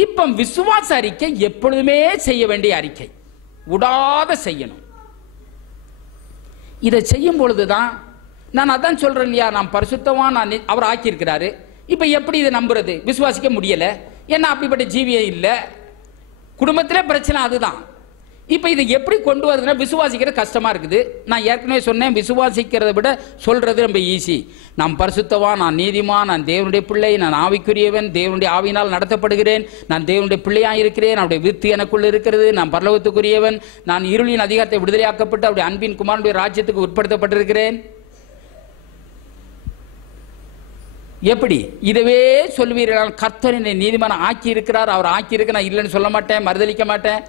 இப்ப விசுவாச அறிக்கை எப்பொழுதுமே செய்ய வேண்டிய அறிக்கை, விடாத செய்யணும். இதை செய்யும் பொழுதுதான் நான் அதான் சொல்றேன் இல்லையா, நான் பரிசுத்தவான் அவர் ஆக்கியிருக்கிறாரு. இப்ப எப்படி இதை நம்புறது? விசுவாசிக்க முடியல, ஏன்னா அப்படிப்பட்ட ஜீவியே இல்லை, குடும்பத்திலே பிரச்சனை. அதுதான் இப்ப இதை எப்படி கொண்டு வருதுன்னா, விசுவாசிக்கிறது கஷ்டமா இருக்குது. நான் ஏற்கனவே சொன்னேன், விசுவாசிக்கிறத விட சொல்றது ரொம்ப ஈஸி. நான் பரிசுத்தவான், நான் நீதிமான், நான் தேவனுடைய பிள்ளை, நான் ஆவிக்குரியவன், தேவனுடைய ஆவியினால் நடத்தப்படுகிறேன், நான் தேவனுடைய பிள்ளையா இருக்கிறேன், அவருடைய வித்து எனக்குள்ள இருக்கிறது, நான் பரலோகத்துக்குரியவன், நான் இருளின் அதிகாரத்தை விடுதலையாக்கப்பட்டு அவருடைய அன்பின் குமாரனுடைய ராஜ்யத்துக்கு உட்படுத்தப்பட்டிருக்கிறேன். எப்படி இதவே சொல்வீர்கள்? கர்த்தர் என்னை நீதிமான ஆக்கி இருக்கிறார், அவர் ஆக்கி இருக்க, நான் இல்லைன்னு சொல்ல மாட்டேன், மறுதலிக்க மாட்டேன்.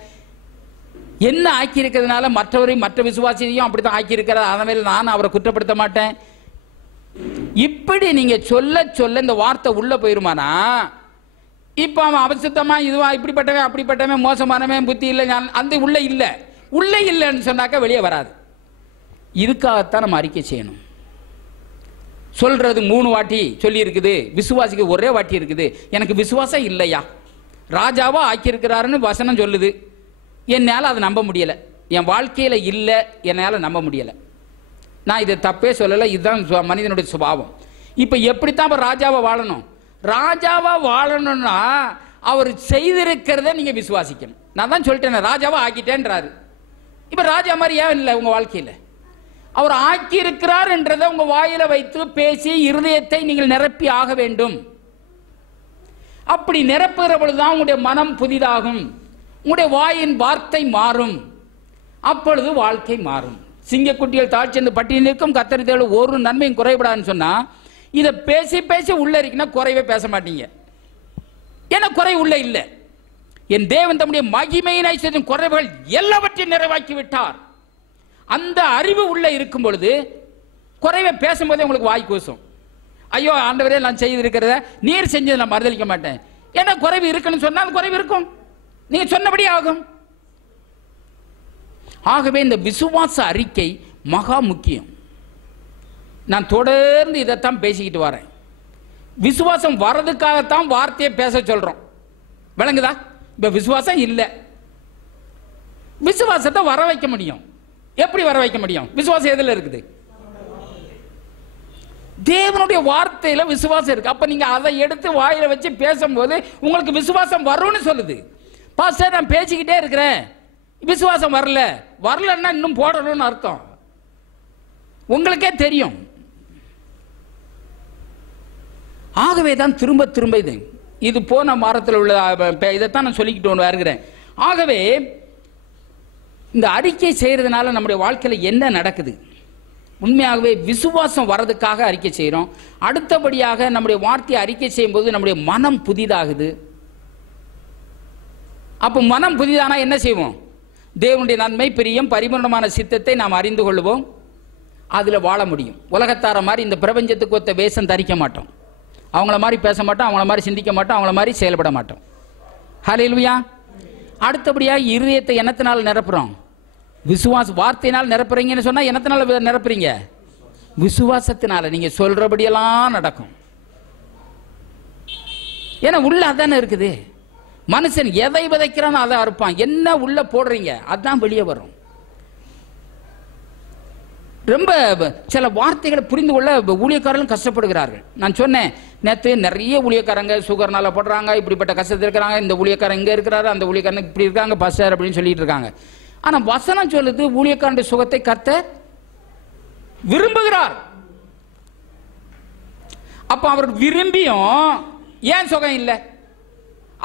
என்ன ஆக்கி இருக்கிறதுனால மற்றவரையும் மற்ற விசுவாசியையும் அப்படித்தான் ஆக்கி இருக்கிறார், அதனால நான் அவரை குற்றப்படுத்த மாட்டேன். இப்படி நீங்க சொல்ல சொல்ல இந்த வார்த்தை உள்ள போயிருமானா, இப்ப அவன் அவசியமா இதுவா இப்படிப்பட்டவன் அப்படிப்பட்டவன் மோசமானவன் புத்தி இல்லை, அந்த உள்ள இல்லைன்னு சொன்னாக்க வெளியே வராது. இதுக்காகத்தான் நம்ம அறிக்கை செய்யணும். சொல்றது 3 வாட்டி சொல்லி இருக்குது, விசுவாசிக்கு ஒரே வாட்டி இருக்குது. எனக்கு விசுவாசம் இல்லையா, ராஜாவா ஆக்கி இருக்கிறாருன்னு வசனம் சொல்லுது, என்னால் அதை நம்ப முடியல, என் வாழ்க்கையில இல்லை, என்னால் நம்ப முடியல. நான் இதை தப்பே சொல்லலை, இதுதான் மனிதனுடைய சுபாவம். இப்ப எப்படித்தான் ராஜாவா வாழணும்? ராஜாவா வாழணும்னா அவர் செய்திருக்கிறத நீங்க விசுவாசிக்கணும். நான் தான் சொல்லிட்டேன், ராஜாவை ஆக்கிட்டேன்றாரு. இப்ப ராஜா மாதிரி ஏன் இல்லை உங்க வாழ்க்கையில? அவர் ஆக்கி இருக்கிறார் என்றதை உங்க வாயில வைத்து பேசி இருதயத்தை நீங்கள் நிரப்பி ஆக வேண்டும். அப்படி நிரப்புகிற பொழுதுதான் உங்களுடைய மனம் புதிதாகும், உங்களுடைய வாயின் வார்த்தை மாறும், அப்பொழுது வாழ்க்கை மாறும். சிங்கக்குட்டிகள் தாழ்ச்சி பட்டியல் நிற்கும் கர்த்தரை தேடும் ஒரு நன்மையும் குறைபடாதுன்னு சொன்னா, இதை பேசி பேசி உள்ள இருக்குன்னா குறைவே பேச மாட்டீங்க. ஏன்னா குறை உள்ள இல்லை. என் தேவன் தம்முடைய மகிமையினை செய்யும் குறைவுகள் எல்லாவற்றையும் நிறைவாக்கி விட்டார். அந்த அறிவு உள்ள இருக்கும் பொழுது குறைவை பேசும்போதே உங்களுக்கு வாய் கூசும். ஐயோ ஆண்டவரே நான் செய்திருக்கிறத நீர் செஞ்சதை நான் மறுதளிக்க மாட்டேன். ஏன்னா குறைவு இருக்குன்னு சொன்னால் குறைவு இருக்கும், நீங்க சொன்னபடி ஆகும். ஆகவே இந்த விசுவாச அறிக்கை மகா முக்கியம். நான் தொடர்ந்து இதைத்தான் பேசிக்கிட்டு வரேன். விசுவாசம் வர்றதுக்காகத்தான் வார்த்தையை பேச சொல்றோம். விளங்குதா? இப்ப விசுவாசம் இல்லை, விசுவாசத்தை வர வைக்க முடியும். எப்படி வர வைக்க முடியும்? விசுவாசம் எதுல இருக்குது? தேவனுடைய வார்த்தையில விசுவாசம் இருக்கு. அப்ப நீங்க அதை எடுத்து வாயில வச்சு பேசும்போது உங்களுக்கு விசுவாசம் வரும்னு சொல்லுது. பாஸ்டர் நான் பேசிக்கிட்டே இருக்கிறேன், விசுவாசம் வரல, வரலன்னா இன்னும் போடணும்னு அர்த்தம். உங்களுக்கே தெரியும். ஆகவே தான் திரும்ப திரும்ப இது போன வாரத்தில் உள்ள இதைத்தான் நான் சொல்லிக்கிட்டு வருகிறேன். ஆகவே இந்த அறிக்கை செய்யறதுனால நம்முடைய வாழ்க்கையில் என்ன நடக்குது? உண்மையாகவே விசுவாசம் வர்றதுக்காக அறிக்கை செய்கிறோம். அடுத்தபடியாக நம்முடைய வார்த்தையை அறிக்கை செய்யும் போது நம்முடைய மனம் புதிதாகுது. அப்போ மனம் புதிதானா என்ன செய்வோம்? தேவனுடைய நன்மை பிரியம் பரிபூர்ணமான சித்தத்தை நாம் அறிந்து கொள்வோம், அதில் வாழ முடியும். உலகத்தார மாதிரி இந்த பிரபஞ்சத்துக்கு ஒத்த வேஷம் தரிக்க மாட்டோம், அவங்கள மாதிரி பேச மாட்டோம், அவங்கள மாதிரி சிந்திக்க மாட்டோம், அவங்கள மாதிரி செயல்பட மாட்டோம். ஹல்லேலூயா. அடுத்தபடியாக இருதயத்தை என்னத்தினால நிரப்புறோம்? விசுவாச வார்த்தையினால் நிரப்புறீங்கன்னு சொன்னா என்னத்தினால நிரப்புறீங்க? விசுவாசத்தினால. நீங்க சொல்றபடியெல்லாம் நடக்கும். ஏன்னா உள்ள அதானே இருக்குது. மனுஷன் எதை விதைக்கிறான்னு அதை அறுப்பான். என்ன உள்ள போடுறீங்க அதுதான் வெளியே வரும். ரொம்ப சில வார்த்தைகளை புரிந்து கொள்ள ஊழியக்காரர்களும் கஷ்டப்படுகிறார்கள். நான் சொன்னேன் நேற்று, நிறைய ஊழியக்காரங்க சுகர்னால போடுறாங்க, இப்படிப்பட்ட கஷ்டத்தில் இருக்கிறாங்க, இந்த ஊழியக்காரன் இங்கே இருக்கிறாரு, அந்த ஊழியக்காரன் இப்படி இருக்காங்க பாஸ்டர் அப்படின்னு சொல்லிட்டு இருக்காங்க. ஆனால் வசனம் சொல்லுது ஊழியக்காரனுடைய சுகத்தை கர்த்தர் விரும்புகிறார். அப்ப அவர் விரும்பியும் ஏன் சுகம் இல்லை?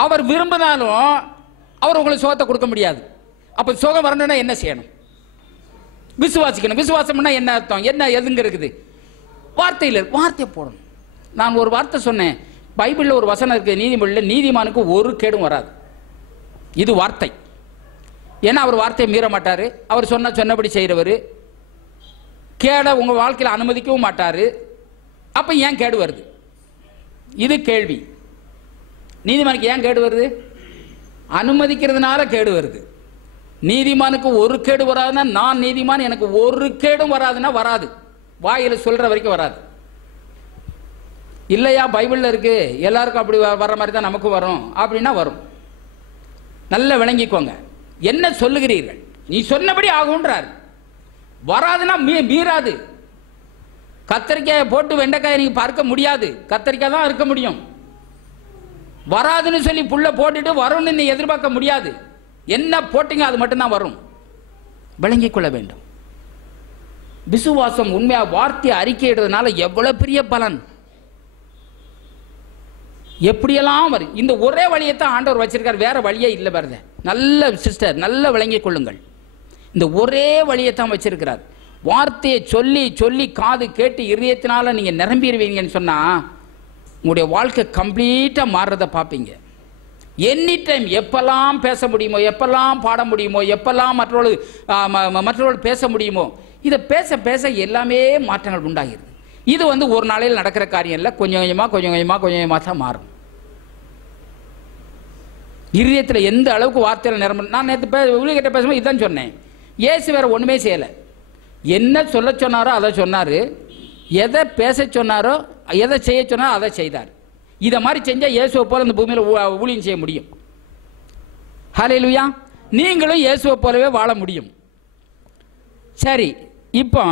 அவர் விரும்பினாலும் அவர் உங்களுக்கு சுகத்தை கொடுக்க முடியாது. அப்ப சுகம் வரணும்னா என்ன செய்யணும்? விசுவாசிக்கணும். விசுவாசம்னா என்ன அர்த்தம்? என்ன எதுங்க இருக்குது? வார்த்தையில் வார்த்தையை போடணும். நான் ஒரு வார்த்தை சொன்னேன், பைபிளில் ஒரு வசனம் இருக்கு, நீதிமொழியில் நீதிமானுக்கு ஒரு கேடும் வராது. இது வார்த்தை. ஏன்னா அவர் வார்த்தையை மீற மாட்டாரு, அவர் சொன்னபடி செய்கிறவர், கேட உங்க வாழ்க்கையில் அனுமதிக்கவும் மாட்டாரு. அப்ப ஏன் கேடு வருது? இது கேள்வி. நீதிமானுக்கு ஏன் கேடு வருது? அனுமதிக்கிறதுனால கேடு வருது. நீதிமானுக்கு ஒரு கேடு வராதுன்னா, நான் நீதிமான் எனக்கு ஒரு கேடும் வராதுன்னா வராது, வாயில சொல்ற வரைக்கும் வராது. இல்லையா பைபிள்ல இருக்கு, எல்லாருக்கும் அப்படி வர்ற மாதிரி தான் நமக்கு வரும் அப்படின்னா வரும். நல்ல விளங்கிக்கோங்க. என்ன சொல்லுகிறீர்கள்? நீ சொன்னபடி ஆகுன்றார். வராதுன்னா மீறாது. கத்தரிக்காயை போட்டு வெண்டைக்காயை நீங்க பார்க்க முடியாது, கத்தரிக்காய் தான் இருக்க முடியும். வராதுன்னு சொல்லி புள்ள போட்டுட்டு வரும்னு நீ எதிர்பார்க்க முடியாது. என்ன போட்டீங்க அது மட்டும்தான் வரும். விளங்கிக் கொள்ள வேண்டும். விசுவாசம் உண்மையா வார்த்தையை அறிக்கையிடுறதுனால எவ்வளவு பெரிய பலன், எப்படியெல்லாம் வரும். இந்த ஒரே வழியை தான் ஆண்டவர் வச்சிருக்கார், வேற வழியே இல்லை. பாருங்க நல்ல சிஸ்டர், நல்ல விளங்கிக் கொள்ளுங்கள். இந்த ஒரே வழியை தான் வச்சிருக்கிறார். வார்த்தையை சொல்லி சொல்லி காது கேட்டு இதயத்தினால நீங்க நிரம்பிடுவீங்கன்னு சொன்னா உங்களுடைய வாழ்க்கை கம்ப்ளீட்டா மாறுறத பார்ப்பீங்க. எனி டைம் எப்பெல்லாம் பேச முடியுமோ, எப்பெல்லாம் பாட முடியுமோ, எப்பெல்லாம் மற்றவர்கள் பேச முடியுமோ, இதை பேச பேச எல்லாமே மாற்றங்கள் உண்டாகிறது. இது ஒரு நாளையில் நடக்கிற காரியம் இல்லை, கொஞ்சம் கொஞ்சமா தான் மாறும். இருதயத்தில் எந்த அளவுக்கு வார்த்தையில் நிரம்ப. நான் நேற்று ஊழியர்கிட்ட பேசும்போது இதுதான் சொன்னேன். இயேசு வேற ஒண்ணுமே செய்யலை. என்ன சொல்ல சொன்னாரோ அதை சொன்னாரு, எதை பேச சொன்னாரோ எதை செய்ய சொன்னாரோ அதை செய்தார். இதை மாதிரி செஞ்சா இயேசுவை போல இந்த பூமியில் ஊழியம் செய்ய முடியும். ஹல்லேலூயா. நீங்களும் இயேசுவை போலவே வாழ முடியும். சரி, இப்போ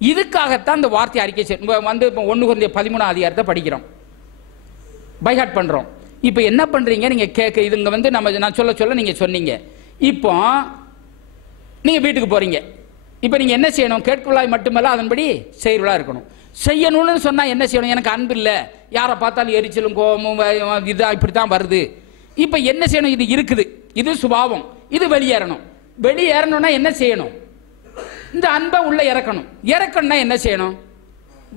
இதுக்காகத்தான் இந்த வார்த்தை அறிக்கை இப்போ 1 கொரிந்தியர் 13 அதிகாரத்தை படிக்கிறோம், பைஹார்ட் பண்றோம். இப்போ என்ன பண்றீங்க நீங்க கேட்க இதுங்க வந்து நான் சொல்ல நீங்க சொன்னீங்க. இப்போ நீங்க வீட்டுக்கு போறீங்க. இப்போ நீங்க என்ன செய்யணும்? கேட்கலாய் மட்டுமல்ல அதன்படி செய்வலா இருக்கணும். செய்யணும்னு சொன்னா என்ன செய்யணும்? எனக்கு அன்பு இல்லை, யாரை பார்த்தாலும் எரிச்சலும் கோபமும் இதா இப்படித்தான் வருது. இப்போ என்ன செய்யணும்? இது இருக்குது, இது சுபாவம், இது வெளியேறணும். வெளியேறணும்னா என்ன செய்யணும்? இந்த அன்பை உள்ள இறக்கணும். இறக்கணும்னா என்ன செய்யணும்?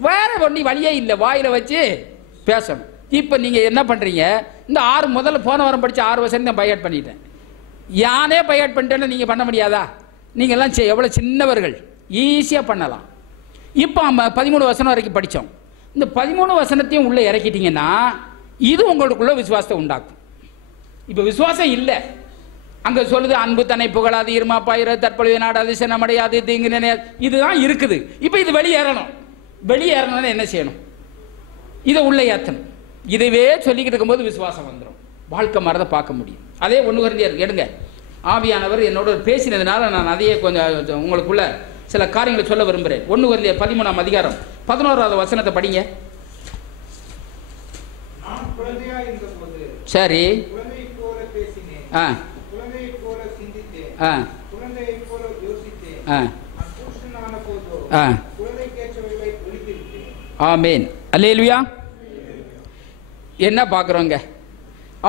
வேற ஒண்ணு வழியே இல்லை, வாயில வச்சு பேசணும். இப்போ நீங்க என்ன பண்றீங்க? இந்த 6 முதல்ல போன வாரம் படிச்ச 6 வருஷம் நான் பையாட் பண்ணிட்டேன். யானே பையாட் பண்ணிட்டேன்னு நீங்க பண்ண முடியாதா? நீங்க எல்லாம் எவ்வளவு சின்னவர்கள், ஈஸியா பண்ணலாம். இப்போ 13 வசனம் வரைக்கும் படிச்சோம். இந்த 13 வசனத்தையும் உள்ள இறக்கிட்டீங்கன்னா இது உங்களுக்குள்ள விசுவாசத்தை உண்டாக்கும். இப்போ விசுவாசம் இல்லை, அங்க சொல்லுது அன்பு தன்னை புகழாது, இருமாப்பாயிர, தற்பொழுது நாடாது, சினமடையாது, தீங்கு நினையாது, இதுதான் இருக்குது. இப்போ இது வெளியேறணும். வெளியேறணும்னு என்ன செய்யணும்? இதை உள்ள ஏற்றணும். இதுவே சொல்லிக்கிட்டு இருக்கும்போது விசுவாசம் வந்துடும், வாழ்க்கை மரத்தை பார்க்க முடியும். அதே 1 கொரிந்தியர் எடுங்க. ஆவியானவர் என்னோட பேசினதுனால நான் அதையே கொஞ்சம் உங்களுக்குள்ள சில காரியங்களை சொல்ல விரும்புகிறேன். 1 கொரிந்தியர் 13ஆம் அதிகாரம் 11வது வசனத்தை படிங்க. சரி. ஆமென். அல்லேலூயா. என்ன பார்க்கிறோங்க?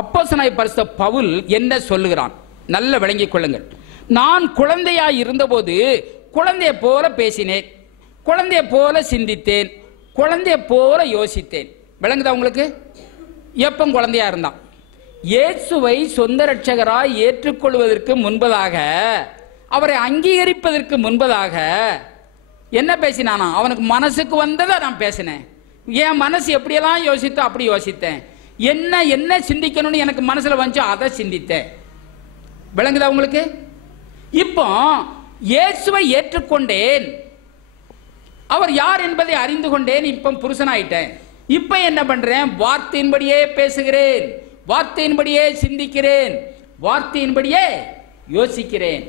அப்போஸ்தலனாகிய பரிசுத்த பவுல் என்ன சொல்லுகிறான்? நல்ல விளங்கிக் கொள்ளுங்கள். நான் குழந்தையாய் இருந்தபோது குழந்தையை போல பேசினேன், குழந்தையை போல சிந்தித்தேன், குழந்தையை போல யோசித்தேன். விளங்குதா உங்களுக்கு? எப்போ குழந்தையா இருந்தான்? இயேசுவை சொந்த இரட்சகராய் ஏற்றுக்கொள்வதற்கு முன்பதாக, அவரை அங்கீகரிப்பதற்கு முன்பதாக என்ன பேசினானா? அவனுக்கு மனசுக்கு வந்ததை நான் பேசினேன். என் மனசு எப்படியெல்லாம் யோசித்தோ அப்படி யோசித்தேன். என்ன என்ன சிந்திக்கணும்னு எனக்கு மனசுல வந்துச்சோ அதை சிந்தித்தேன். விளங்குதா உங்களுக்கு? இப்போ இயேசுவை ஏற்றுக்கொண்டேன், அவர் யார் என்பதை அறிந்து கொண்டேன், இப்போ புருஷனாயிட்டேன். இப்போ என்ன பண்றேன்? வார்த்தையின்படியே பேசுகிறேன், வார்த்தையின்படியே சிந்திக்கிறேன், வார்த்தையின்படியே யோசிக்கிறேன்.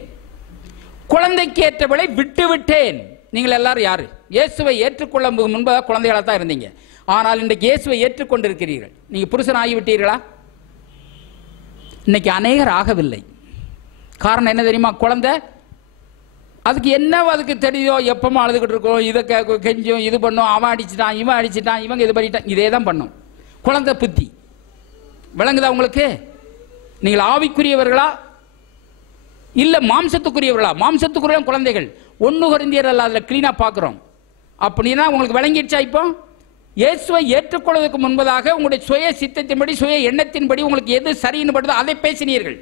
குழந்தைக்கு ஏற்றவளை விட்டு விட்டேன். நீங்கள் எல்லாரும் யாரு? இயேசுவை ஏற்றுக்கொள்ள முன்பதாக குழந்தைகளாக தான் இருந்தீங்க. ஆனால் இன்றைக்கு இயேசுவை ஏற்றுக்கொண்டிருக்கிறீர்கள். நீங்க புருஷன் ஆகிவிட்டீர்களா? இன்னைக்கு அநேகர் ஆகவில்லை. காரணம் என்ன தெரியுமா? குழந்தை அதுக்கு என்ன அதுக்கு தெரியுதோ, எப்பவும் அழுதுகிட்டு இருக்கோம், இதை கெஞ்சும், இது பண்ணும், அவன் அடிச்சுட்டான், இவன் அடிச்சுட்டான், இவங்க இது பண்ணிட்டான், இதே தான் பண்ணும் குழந்தை புத்தி. விளங்குதா உங்களுக்கு? நீங்கள் ஆவிக்குரியவர்களா இல்ல மாம்சத்துக்குரியவர்களா? மாம்சத்துக்குரிய குழந்தைகள். 1 கொரிந்தியர் அல்ல, அதில் கிளீனா பார்க்கிறோம். அப்படின்னா உங்களுக்கு விளங்கிடுச்சா? இப்போ இயேசுவை ஏற்றுக்கொள்வதற்கு முன்பதாக உங்களுடைய சுய சித்தத்தின்படி, சுய எண்ணத்தின்படி உங்களுக்கு எது சரின்னு படுதோ அதை பேசினீர்கள்.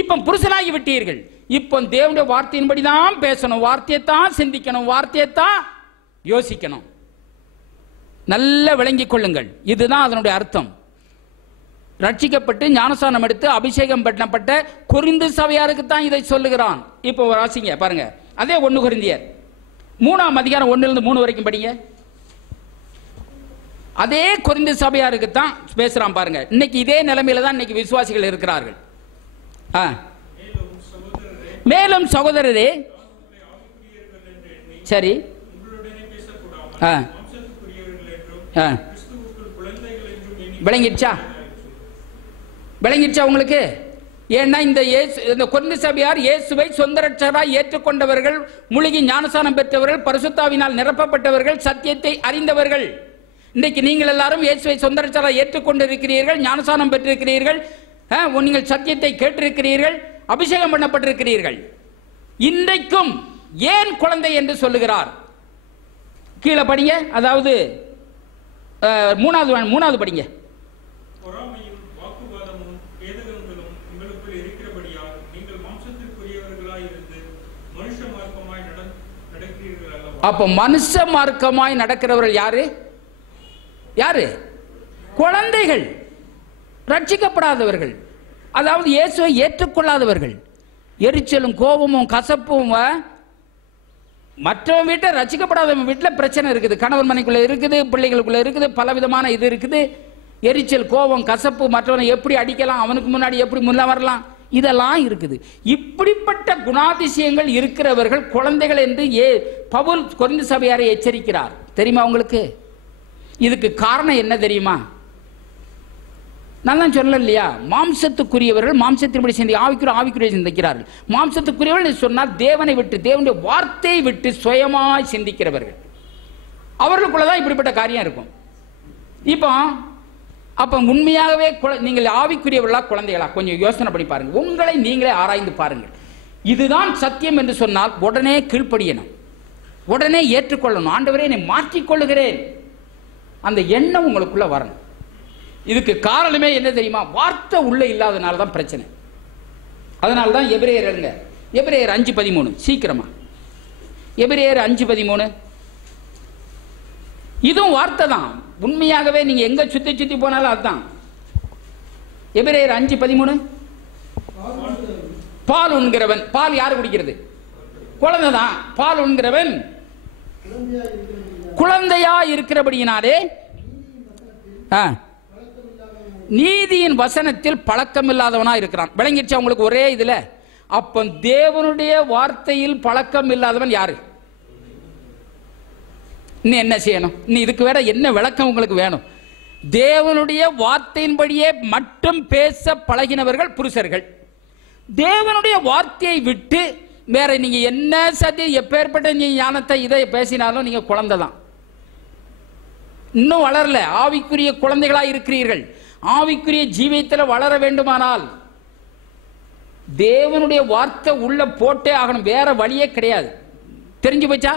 இப்போ புருஷனாகி விட்டீர்கள். இப்போ தேவனுடைய வார்த்தையின்படி தான் பேசணும், வார்த்தையை தான் சிந்திக்கணும், வார்த்தையை தான் யோசிக்கணும். நல்ல விளங்கிக் கொள்ளுங்கள். இதுதான் அதனுடைய அர்த்தம். ரட்சிக்கப்பட்டு ஞானஸ்நானம் எடுத்து அபிஷேகம் பண்ணப்பட்ட கொரிந்து சபையாருக்கு தான் இதை சொல்லுகிறான். இப்போ வாசிங்க பாருங்க. அதே 1 கொரிந்தியர் 3ஆம் அதிகாரம் 1லிருந்து 3 வரைக்கும் படிங்க. அதே கொரிந்து சபையாருக்கு தான் பேசுறான் பாருங்க. இன்னைக்கு இதே நிலைமையில தான் இன்னைக்கு விசுவாசிகள் இருக்கிறார்கள். மேலும் சகோதரரே, சரி, விளங்கிடுச்சா? விளங்கிடுச்சா உங்களுக்கு? ஏன்னா இந்த கொரிந்து சபையார் இயேசுவை சொந்த இரட்சகராய் ஏற்றுக்கொண்டவர்கள், முழுகி ஞானஸ்நானம் பெற்றவர்கள், பரிசுத்தாவினால் நிரப்பப்பட்டவர்கள், சத்தியத்தை அறிந்தவர்கள். இன்றைக்கு நீங்கள் எல்லாரும் இயேசுவை சொந்த இரட்சகராய் ஏற்றுக்கொண்டிருக்கிறீர்கள், ஞானஸ்நானம் பெற்றிருக்கிறீர்கள், நீங்கள் சத்தியத்தை கேட்டிருக்கிறீர்கள், அபிஷேகம் பண்ணப்பட்டிருக்கிறீர்கள். இன்றைக்கும் ஏன் குழந்தை என்று சொல்லுகிறார்? கீழே படிங்க. அதாவது 3வது படிங்க. அப்ப மனுஷ மார்க்கமாய் நடக்கிறவர்கள் யாரு? யாரு? குழந்தைகள், ரட்சிக்கப்படாதவர்கள், அதாவது இயேசுவை ஏற்றுக்கொள்ளாதவர்கள். எரிச்சலும் கோபமும் கசப்பும் மற்றவன் வீட்டில், ரட்சிக்கப்படாதவன் வீட்டில் பிரச்சனை இருக்குது. கணவன் மனைக்குள்ள இருக்குது, பிள்ளைகளுக்குள்ள இருக்குது, பலவிதமான இது இருக்குது. எரிச்சல், கோபம், கசப்பு, மற்றவனை எப்படி அடிக்கலாம், அவனுக்கு முன்னாடி எப்படி முன்ன வரலாம், இதெல்லாம் இருக்குது. இப்படிப்பட்ட குணாதிசயங்கள் இருக்கிறவர்கள் குழந்தைகள் என்று பவுல் கொரிந்து சபையாரை எச்சரிக்கிறார். தெரியுமா உங்களுக்கு? இதுக்கு காரணம் என்ன தெரியுமா? நான் தான் சொல்ல இல்லையா, மாம்சத்துக்குரியவர்கள் மாம்சத்தின்படி சிந்தி, ஆவிக்குரிய சிந்திக்கிறார்கள். மாம்சத்துக்குரியவர்கள் சொன்னால் தேவனை விட்டு, தேவனுடைய வார்த்தையை விட்டு சுயமாய் சிந்திக்கிறவர்கள், அவர்களுக்குள்ளதான் இப்படிப்பட்ட காரியம் இருக்கும். இப்போ அப்ப உண்மையாகவே நீங்கள் ஆவிக்குரியவர்களா குழந்தைகளா கொஞ்சம் யோசனை பண்ணி பாருங்க. உங்களை நீங்களே ஆராய்ந்து பாருங்கள். இதுதான் சத்தியம் என்று சொன்னால் உடனே கீழ்ப்படியணும், உடனே ஏற்றுக்கொள்ளணும். ஆண்டவரே என்னை மாற்றிக்கொள்ளுகிறேன், அந்த எண்ணம் உங்களுக்குள்ள வரணும். இதுக்கு காரணமே என்ன தெரியுமா? வார்த்தை உள்ள இல்லாதனால தான் பிரச்சனை. அதனால தான் எபிரேயர் எழுங்க, எபிரேயர் 5:13 சீக்கிரமா, எபிரேயர் 5:13. இதுவும் வார்த்தை தான். உண்மையாகவே நீங்க எங்க சுத்தி சுத்தி போனாலும் அதுதான். எபிரேயர் 5:13. பால் உண்கிறவன், பால் யாரு குடிக்கிறது? குழந்தை தான். பால் உண்கிறவன் குழந்தையா இருக்கிறபடியினாலே நீதியின் வசனத்தில் பழக்கம் இல்லாதவனா இருக்கிறான். விளங்கிடுச்சா உங்களுக்கு ஒரே இதுல? அப்ப தேவனுடைய வார்த்தையில் பழக்கம் இல்லாதவன் யாரு? இன்னும் என்ன செய்யணும்? இன்னும் இதுக்கு வேற என்ன விளக்கம் உங்களுக்கு வேணும்? தேவனுடைய வார்த்தையின்படியே மட்டும் பேச பழகினவர்கள் புருஷர்கள். தேவனுடைய வார்த்தையை விட்டு வேற நீங்க என்ன சதி எப்பேற்பட்ட நீங்க ஞானத்தை இதை பேசினாலும் நீங்க குழந்தை தான், இன்னும் வளரல. ஆவிக்குரிய குழந்தைகளா இருக்கிறீர்கள். ஆவிக்குரிய ஜீவியத்தில் வளர வேண்டுமானால் தேவனுடைய வார்த்தை உள்ள போட்டே ஆகணும், வேற வழியே கிடையாது. தெரிஞ்சு போச்சா?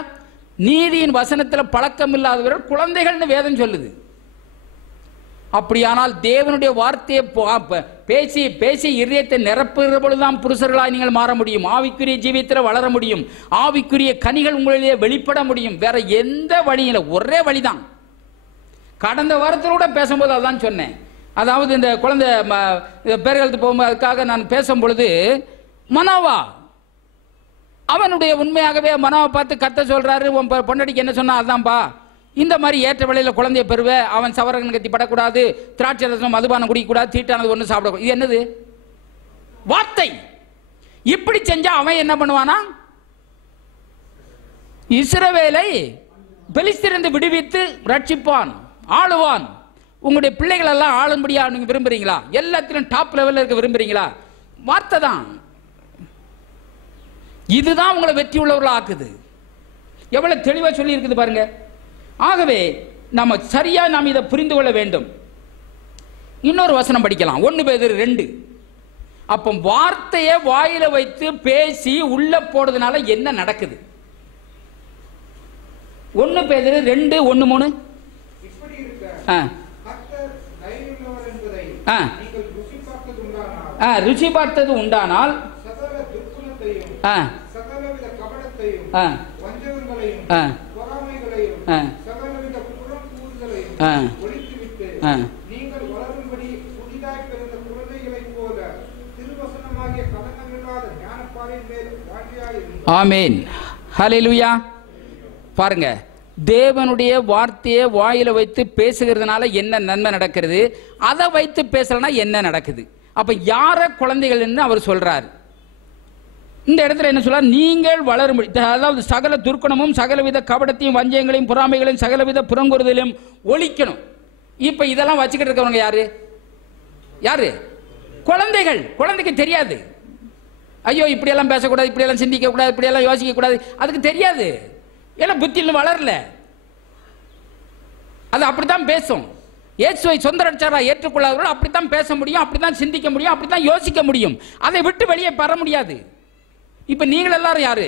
நீதியின் வசனத்தில் பழக்கம் இல்லாதவர்கள் குழந்தைகள்னு வேதம் சொல்லுது. அப்படியானால் தேவனுடைய வார்த்தையை பேசி பேசி இதயத்தை நிரப்புகிற பொழுதுதான் புருஷர்களாய் நீங்கள் மாற முடியும், ஆவிக்குரிய ஜீவியத்தில் வளர முடியும், ஆவிக்குரிய கனிகள் உங்களிலே வெளிப்பட முடியும். வேற எந்த வழியில? ஒரே வழிதான். கடந்த வாரத்தில் கூட பேசும்போது அதான் சொன்னேன். அதாவது இந்த குழந்தை பேர்களுக்கு போகும்போது அதுக்காக நான் பேசும் பொழுது மனோவா அவனுடைய உண்மையாகவே மனோவை பார்த்து கத்த சொல்றாரு, உன் பொண்டாட்டிக்கு என்ன சொன்னா அதான்பா, இந்த மாதிரி ஏற்ற வேளையில் குழந்தைய பெறுவ, அவன் சவரகன் கத்தி படக்கூடாது, திராட்சை ரசம் மதுபானம் குடிக்கக்கூடாது, தீட்டானது ஒன்று சாப்பிடக்கூடாது. இது என்னது? வார்த்தை. இப்படி செஞ்சா அவன் என்ன பண்ணுவானா? இஸ்ரவேலை பெலிஸ்திலிருந்து விடுவித்து ரட்சிப்பான், ஆளுவான். உங்களுடைய பிள்ளைகள் எல்லாம் ஆளும்படியா நீங்க விரும்புறீங்களா? எல்லாத்திலும் டாப் லெவல்ல இருக்க விரும்புறீங்களா? வார்த்தை தான். இதுதான் உங்களை வெற்றி உள்ளவர்களா ஆக்குது. எவ்வளவு தெளிவா சொல்லி இருக்குது பாருங்க. ஆகவே நம்ம சரியா நாம் இதை புரிந்து கொள்ள வேண்டும். இன்னொரு வசனம் படிக்கலாம், 1 பேதுரு 2. அப்போ வார்த்தையை வாயில வைத்து பேசி உள்ள போடுறதுனால என்ன நடக்குது? 1 பேதுரு 2:1-3. ருசி பார்த்தது உண்டானால் ஆமேன், ஹல்லேலூயா. பாருங்க, தேவனுடைய வார்த்தையை வாயில வைத்து பேசுகிறதுனால என்ன நன்மை நடக்கிறது, அதை வைத்து பேசலனா என்ன நடக்குது? அப்ப யார குழந்தைகள் என்று அவர் சொல்றார். இந்த இடத்துல என்ன சொல்றார்? நீங்கள் வளரும்படி, அதாவது சகல துர்க்குணமும் சகலவித கபடத்தையும் வஞ்சகங்களையும் பொறாமைகளையும் சகலவித புறங்குறுதலையும் ஒழிக்கணும். இப்ப இதெல்லாம் வச்சுக்கிட்டு இருக்கவங்க யாரு? யாரு? குழந்தைகள். குழந்தைக்கு தெரியாது. ஐயோ இப்படியெல்லாம் பேசக்கூடாது, இப்படியெல்லாம் சிந்திக்க கூடாது, இப்படியெல்லாம் யோசிக்க கூடாது, அதுக்கு தெரியாது. எல்லாம் புத்தியில் வளரல. அது அப்படித்தான் பேசும். இயேசுவை சொந்த ரட்சகரா ஏற்றுக்கொள்ளாதவர்கள் அப்படித்தான் பேச முடியும், அப்படித்தான் சிந்திக்க முடியும், அப்படித்தான் யோசிக்க முடியும். அதை விட்டு வெளியே பெற முடியாது. இப்ப நீங்கள் எல்லாரும் யாரு?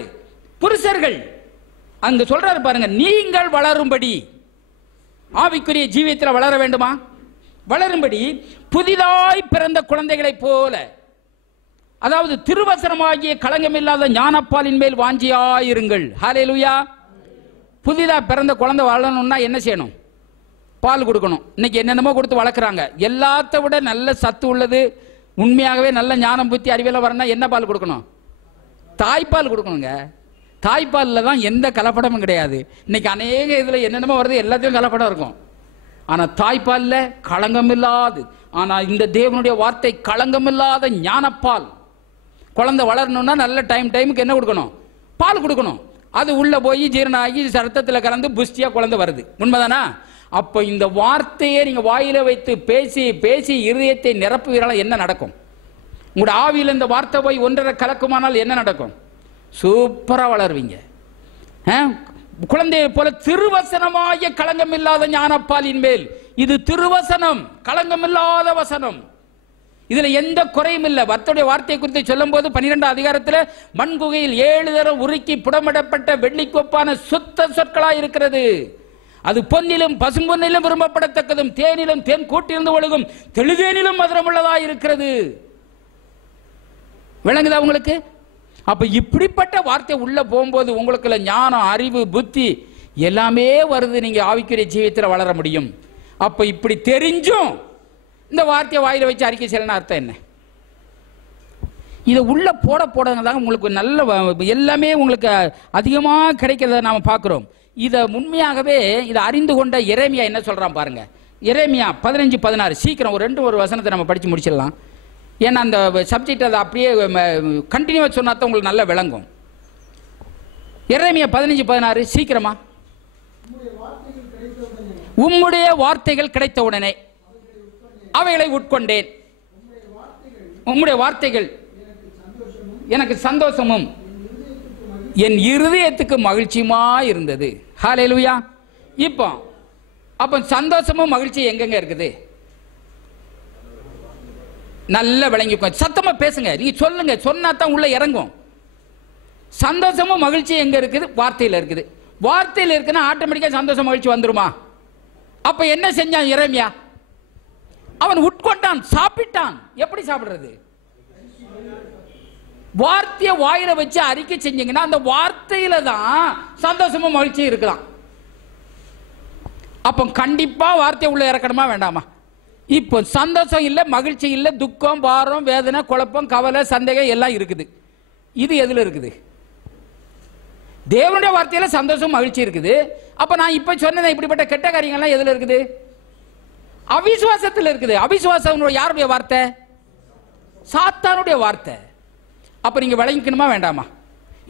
புருஷர்கள். அங்க சொல்றாரு பாருங்க, நீங்கள் வளரும்படி, ஆவிக்குரிய ஜீவியத்தில் வளர வேண்டுமா? வளரும்படி புதிதாய் பிறந்த குழந்தைகளைப் போல, அதாவது திருவசனமாகிய களங்கமில்லாத ஞானப்பாலின் மேல் வாஞ்சியாயிருங்கள். ஹல்லேலூயா. புதிதா பிறந்த குழந்தை வளரணும்னா என்ன செய்யணும்? பால் கொடுக்கணும். இன்னைக்கு என்னென்னமோ கொடுத்து வளர்க்குறாங்க. எல்லாத்த விட நல்ல சத்து உள்ளது, உண்மையாகவே நல்ல ஞானம் புத்தி அறிவியல வரணும்னா என்ன பால் கொடுக்கணும்? தாய்ப்பால் கொடுக்கணுங்க. தாய்ப்பாலில் தான் எந்த கலப்படமும் கிடையாது. இன்னைக்கு அநேக இதில் என்னென்னமோ வருது, எல்லாத்தையும் கலப்படம் இருக்கும். ஆனால் தாய்ப்பாலில் களங்கமில்லாது, ஆனால் இந்த தேவனுடைய வார்த்தை களங்கமில்லாத ஞானப்பால். குழந்தை வளரணும்னா நல்ல டைமுக்கு என்ன கொடுக்கணும்? பால் கொடுக்கணும். அது உள்ள போய் ஜீரணம் ஆகி ரத்தத்தில் கலந்து புஷ்டியா குழந்தை வருது. உண்மைதானா? அப்போ இந்த வார்த்தையை நீங்க வாயில வைத்து பேசி பேசி இருதயத்தை நிரப்புவீர்களால் என்ன நடக்கும்? உங்களோட ஆவியில் இந்த வார்த்தை போய் ஒன்றரை கலக்குமானால் என்ன நடக்கும்? சூப்பரா வளருவீங்க. குழந்தையை போல திருவசனமாய களங்கம் இல்லாத ஞானப்பாலின் மேல். இது திருவசனம், களங்கம் இல்லாத வசனம். இதுல எந்த குறையும் இல்லை. வர்த்தனுடைய வார்த்தை குறித்து சொல்லும் போது 12 அதிகாரத்தில் மண்குகையில் 7 தரம் உருக்கி புடமிடப்பட்ட வெள்ளிக்கொப்பான சுத்த சொற்களா இருக்கிறது. அது பொன்னிலும் பசும்பொன்னிலும் விரும்பப்படத்தக்கதும் தேனிலும் தேன் கூட்டிருந்து ஒழுகும் தெளிதேனிலும் மதுரமுள்ளதா இருக்கிறது. விளங்குதா உங்களுக்கு? அப்ப இப்படிப்பட்ட வார்த்தை உள்ள போகும்போது உங்களுக்குள்ள ஞானம், அறிவு, புத்தி எல்லாமே வருது. நீங்க ஆவிக்குரிய ஜீவியத்தில் வளர முடியும். அப்ப இப்படி தெரிஞ்சும் இந்த வார்த்தையை வாயில வச்சு அறிக்கை செய்யலன்னு அர்த்தம் என்ன? இதை உள்ள போட போடதான் உங்களுக்கு நல்ல எல்லாமே உங்களுக்கு அதிகமாக கிடைக்கிறத நாம பார்க்கிறோம். இதை உண்மையாகவே இதை அறிந்து கொண்ட எரேமியா என்ன சொல்றான் பாருங்க. எரேமியா 15:16 சீக்கிரம் ஒரு வசனத்தை நம்ம படிச்சு முடிச்சிடலாம். ஏன்னா அந்த சப்ஜெக்ட் அதை அப்படியே கண்டினியூவாக சொன்னா தான் உங்களுக்கு நல்லா விளங்கும். எரேமியா 15:16 சீக்கிரமா. உம்முடைய வார்த்தைகள் கிடைத்தவுடனே அவைகளை உட்கொண்டேன். உம்முடைய வார்த்தைகள் எனக்கு சந்தோஷமும் என் இருதயத்துக்கு மகிழ்ச்சியுமா இருந்தது. ஹல்லேலூயா. இப்போ அப்ப சந்தோஷமும் மகிழ்ச்சி எங்கெங்க இருக்குது? நல்ல விளங்கிக்கோ. சத்தமா பேசுங்க. நீங்க சொல்லுங்க. சொன்னா தான் உள்ள இறங்கும். சந்தோஷமும் மகிழ்ச்சி எங்க இருக்குது? வார்த்தையில் இருக்குது. வார்த்தையில் இருக்குன்னா ஆட்டோமேட்டிக்கா சந்தோஷம் மகிழ்ச்சி வந்துருமா? அப்ப என்ன செஞ்சான் எரேமியா? அவன் உட்கொண்டான், சாப்பிட்டான். எப்படி சாப்பிடுறது? வார்த்தையை வாயில வச்சு அறிக்கை செஞ்சீங்கன்னா அந்த வார்த்தையில தான் சந்தோஷமும் மகிழ்ச்சி இருக்கலாம். அப்ப கண்டிப்பா வார்த்தையை உள்ள இறக்கணுமா வேண்டாமா? இப்போ சந்தோஷம் இல்லை, மகிழ்ச்சி இல்லை, துக்கம், பாரம், வேதனை, குழப்பம், கவலை, சந்தேகம் எல்லாம் இருக்குது. இது எதுல இருக்குது? தேவனுடைய வார்த்தையில சந்தோஷம் மகிழ்ச்சி இருக்குது. அப்ப நான் இப்ப சொன்ன இப்படிப்பட்ட கெட்ட காரியங்கள்லாம் எதுல இருக்குது? அவிசுவாசத்தில் இருக்குது. அவிசுவாசம் யாருடைய வார்த்தை? சாத்தானுடைய வார்த்தை. அப்ப நீங்க விளங்கிக்கணுமா வேண்டாமா?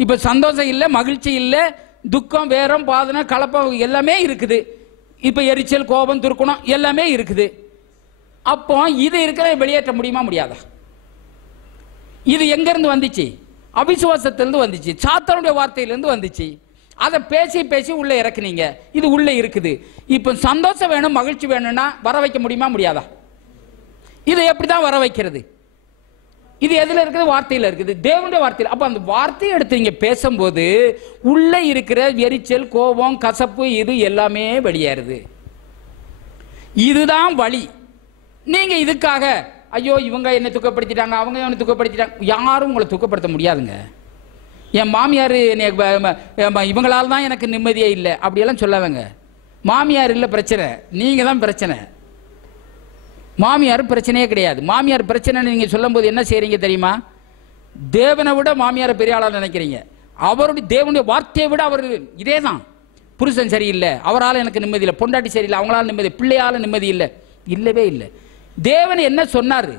இப்ப சந்தோஷம் இல்லை, மகிழ்ச்சி இல்லை, துக்கம், வேரம், பாதனை, கலப்பம் எல்லாமே இருக்குது. இப்ப எரிச்சல், கோபம், துர்க்குணம் எல்லாமே இருக்குது. அப்போ இது இருக்கிற வெளியேற்ற முடியுமா முடியாதா? இது எங்க இருந்து வந்துச்சு? அவிசுவாசத்திலிருந்து வந்துச்சு, சாத்தானுடைய வார்த்தையிலிருந்து வந்துச்சு. அதை பேசி பேசி உள்ள இறக்குனீங்க. இது உள்ள இருக்குது. இப்ப சந்தோஷம் வேணும், மகிழ்ச்சி வேணும்னா வர வைக்க முடியுமா முடியாதா? இது எப்படிதான் வர வைக்கிறது? இது எதுல இருக்குது? வார்த்தையில இருக்குது, தேவனுடைய வார்த்தையில். அப்ப அந்த வார்த்தையை எடுத்து நீங்க பேசும்போது உள்ள இருக்கிற எரிச்சல், கோபம், கசப்பு இது எல்லாமே வெளியேறுது. இதுதான் வழி. நீங்க இதுக்காக ஐயோ இவங்க என்ன துக்கப்படுத்திட்டாங்க, அவங்க என்ன துக்கப்படுத்திட்டாங்க, யாரும் உங்களை துக்கப்படுத்த முடியாதுங்க. என் மாமியார் இவங்களால தான் எனக்கு நிம்மதியே இல்லை அப்படியெல்லாம் சொல்லாதங்க. மாமியார் இல்லை பிரச்சனை, நீங்க தான் பிரச்சனை. மாமியார் பிரச்சனையே கிடையாது. மாமியார் பிரச்சனை நீங்க சொல்லும் போது என்ன செய்றீங்க தெரியுமா? தேவனை விட மாமியார் பெரிய ஆளா நினைக்கிறீங்க. அவருடைய தேவனுடைய வார்த்தையை விட அவர் இதே தான். புருஷன் சரியில்லை, அவரால் எனக்கு நிம்மதி இல்லை, பொண்டாட்டி சரியில்லை, அவங்களால நிம்மதி, பிள்ளையால நிம்மதி இல்லை, இல்லவே இல்லை. தேவன் என்ன சொன்னாரு?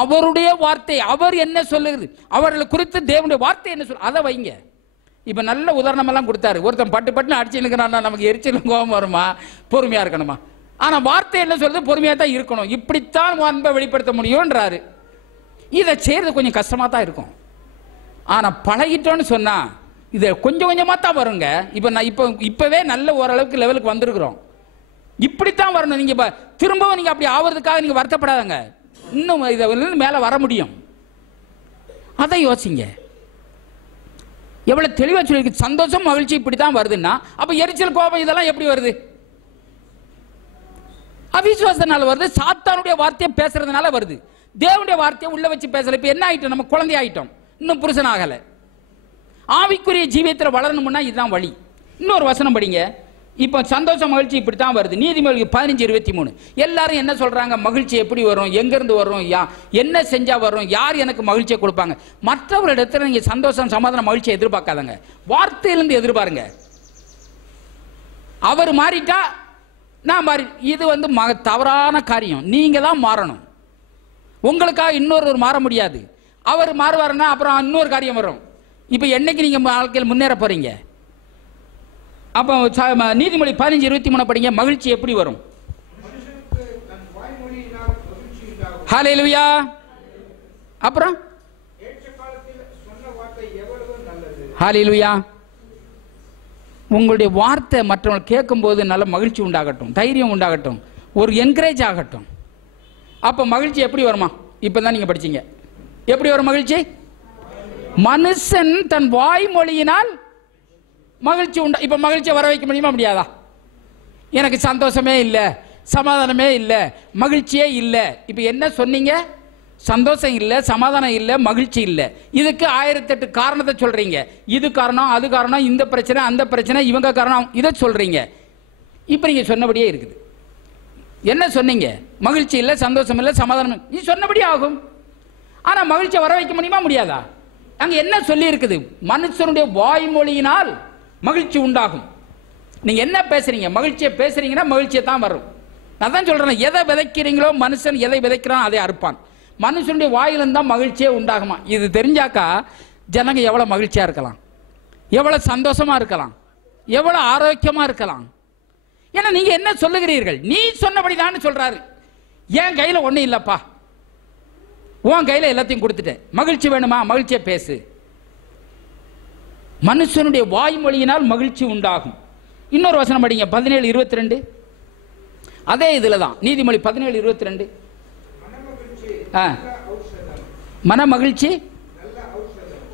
அவருடைய வார்த்தை, அவர் என்ன சொல்லுகிறது, அவர்களை குறித்து தேவனுடைய வார்த்தை என்ன சொல்ல, அதை வைங்க. இப்ப நல்ல உதாரணம் எல்லாம் கொடுத்தாரு. ஒருத்தன் பட்டு பட்டுன்னு அடிச்சு நிற்கிறான், நமக்கு எரிச்சலும் கோபம் வருமா? பொறுமையா இருக்கணுமா? ஆனா வார்த்தை என்ன சொல்றது? பொறுமையா தான் இருக்கணும். இப்படித்தான் அன்பை வெளிப்படுத்த முடியும்ன்றாரு. இதை செய்யறது கொஞ்சம் கஷ்டமா தான் இருக்கும். ஆனா பழகிட்டோன்னு சொன்னா இதை கொஞ்சம் கொஞ்சமா தான் வருங்க. இப்ப நான் இப்பவே நல்ல ஓரளவுக்கு லெவலுக்கு வந்திருக்கிறோம். இப்படித்தான் வரணும். நீங்க திரும்பவும் நீங்க அப்படி ஆவறதுக்காக நீங்க வருத்தப்படாதங்க. இன்னும் இதை மேல வர முடியும். அதை யோசிங்க. எவ்வளவு தெளிவா சொல்லிருக்கு. சந்தோஷம் மகிழ்ச்சி இப்படித்தான் வருதுன்னா அப்ப எரிச்சல் கோபம் இதெல்லாம் எப்படி வருது? அவிசுவாசத்தினால வருது. சாத்தானுடைய வார்த்தையை பேசுறதுனால வருது. தேவனுடைய வார்த்தையை உள்ள வச்சு பேசல. இப்ப என்ன ஆயிட்டோம்? நம்ம குழந்தை ஆயிட்டோம், இன்னும் புருஷன் ஆகல. ஆவிக்குரிய ஜீவியத்தில் வளரணும்னா இதுதான் வழி. இன்னொரு வசனம் படிங்க. இப்ப சந்தோஷம் மகிழ்ச்சி இப்படித்தான் வருது. நீதிமொழிகள் 15:23. எல்லாரும் என்ன சொல்றாங்க? மகிழ்ச்சி எப்படி வரும், எங்க இருந்து வரும், என்ன செஞ்சா வரும், யார் எனக்கு மகிழ்ச்சியை கொடுப்பாங்க? மற்றவர்களிடத்துல நீங்க சந்தோஷம், சமாதானம், மகிழ்ச்சியை எதிர்பார்க்காதங்க. வார்த்தையிலிருந்து எதிர்பாருங்க. அவர் மாறிட்டா நான் மாறி. இது தவறான காரியம். நீங்க தான் மாறணும். உங்களுக்காக இன்னொரு மாற முடியாது. அவர் மாறுவாருன்னா அப்புறம் இன்னொரு காரியம் வரும். இப்ப என்னைக்கு நீங்க வாழ்க்கையில் முன்னேற போறீங்க? அப்போ நீதிமொழி 15:23 படிங்க. மகிழ்ச்சி எப்படி வரும்? ஹல்லேலூயா. அப்புறம் ஹல்லேலூயா. உங்களுடைய வார்த்தை மற்றவங்க கேட்கும் போது நல்ல மகிழ்ச்சி உண்டாகட்டும், தைரியம் உண்டாகட்டும், ஒரு என்கரேஜ் ஆகட்டும். அப்ப மகிழ்ச்சி எப்படி வருமா? இப்பதான் நீங்க படிச்சீங்க. எப்படி வரும் மகிழ்ச்சி? மனுஷன் தன் வாய்மொழியினால் மகிழ்ச்சி உண்டா. இப்ப மகிழ்ச்சியை வர வைக்க முடியுமா? முடியாதா? எனக்கு சந்தோஷமே இல்லை, சமாதானமே இல்லை, மகிழ்ச்சியே இல்லை. இப்ப என்ன சொன்னீங்க? சந்தோஷம் இல்லை, சமாதானம் இல்லை, மகிழ்ச்சி இல்லை. இதுக்கு 1008 காரணத்தை சொல்றீங்க. இது காரணம், அது காரணம், இந்த பிரச்சனை, அந்த பிரச்சனை, இவங்க காரணம், இதை சொல்றீங்க. இப்ப நீங்க சொன்னபடியே இருக்குது. என்ன சொன்னீங்க? மகிழ்ச்சி இல்லை, சந்தோஷம் இல்லை, சமாதானம். நீ சொன்னபடியே ஆகும். ஆனா மகிழ்ச்சியை வர வைக்க முடியுமா? முடியாதா? அங்க என்ன சொல்லி இருக்குது? மனுஷனுடைய வாய்மொழியினால் மகிழ்ச்சி உண்டாகும். நீங்க என்ன பேசுறீங்க? மகிழ்ச்சியை பேசுறீங்கன்னா மகிழ்ச்சியை தான் வரும். நான் தான் சொல்றேன், எதை விதைக்கிறீங்களோ மனுஷன் எதை விதைக்கிறான் அதை அறுப்பான். மனுஷனுடைய வாயிலிருந்து தான் மகிழ்ச்சியே உண்டாகுமா. இது தெரிஞ்சாக்கா ஜனங்க எவ்வளவு மகிழ்ச்சியா இருக்கலாம், எவ்வளவு சந்தோஷமா இருக்கலாம், எவ்வளவு ஆரோக்கியமா இருக்கலாம். ஏன்னா நீங்க என்ன சொல்லுகிறீர்கள்? நீ சொன்னபடிதான் சொல்றாரு. என் கையில ஒண்ணும் இல்லப்பா, உன் கையில எல்லாத்தையும் கொடுத்துட்டேன். மகிழ்ச்சி வேணுமா? மகிழ்ச்சியை பேசு. மனுஷனுடைய வாய்மொழியினால் மகிழ்ச்சி உண்டாகும். இன்னொரு வசனம் படிங்க, 17:22. அதே இதுலதான் நீதிமொழி 17:22. மன மகிழ்ச்சி,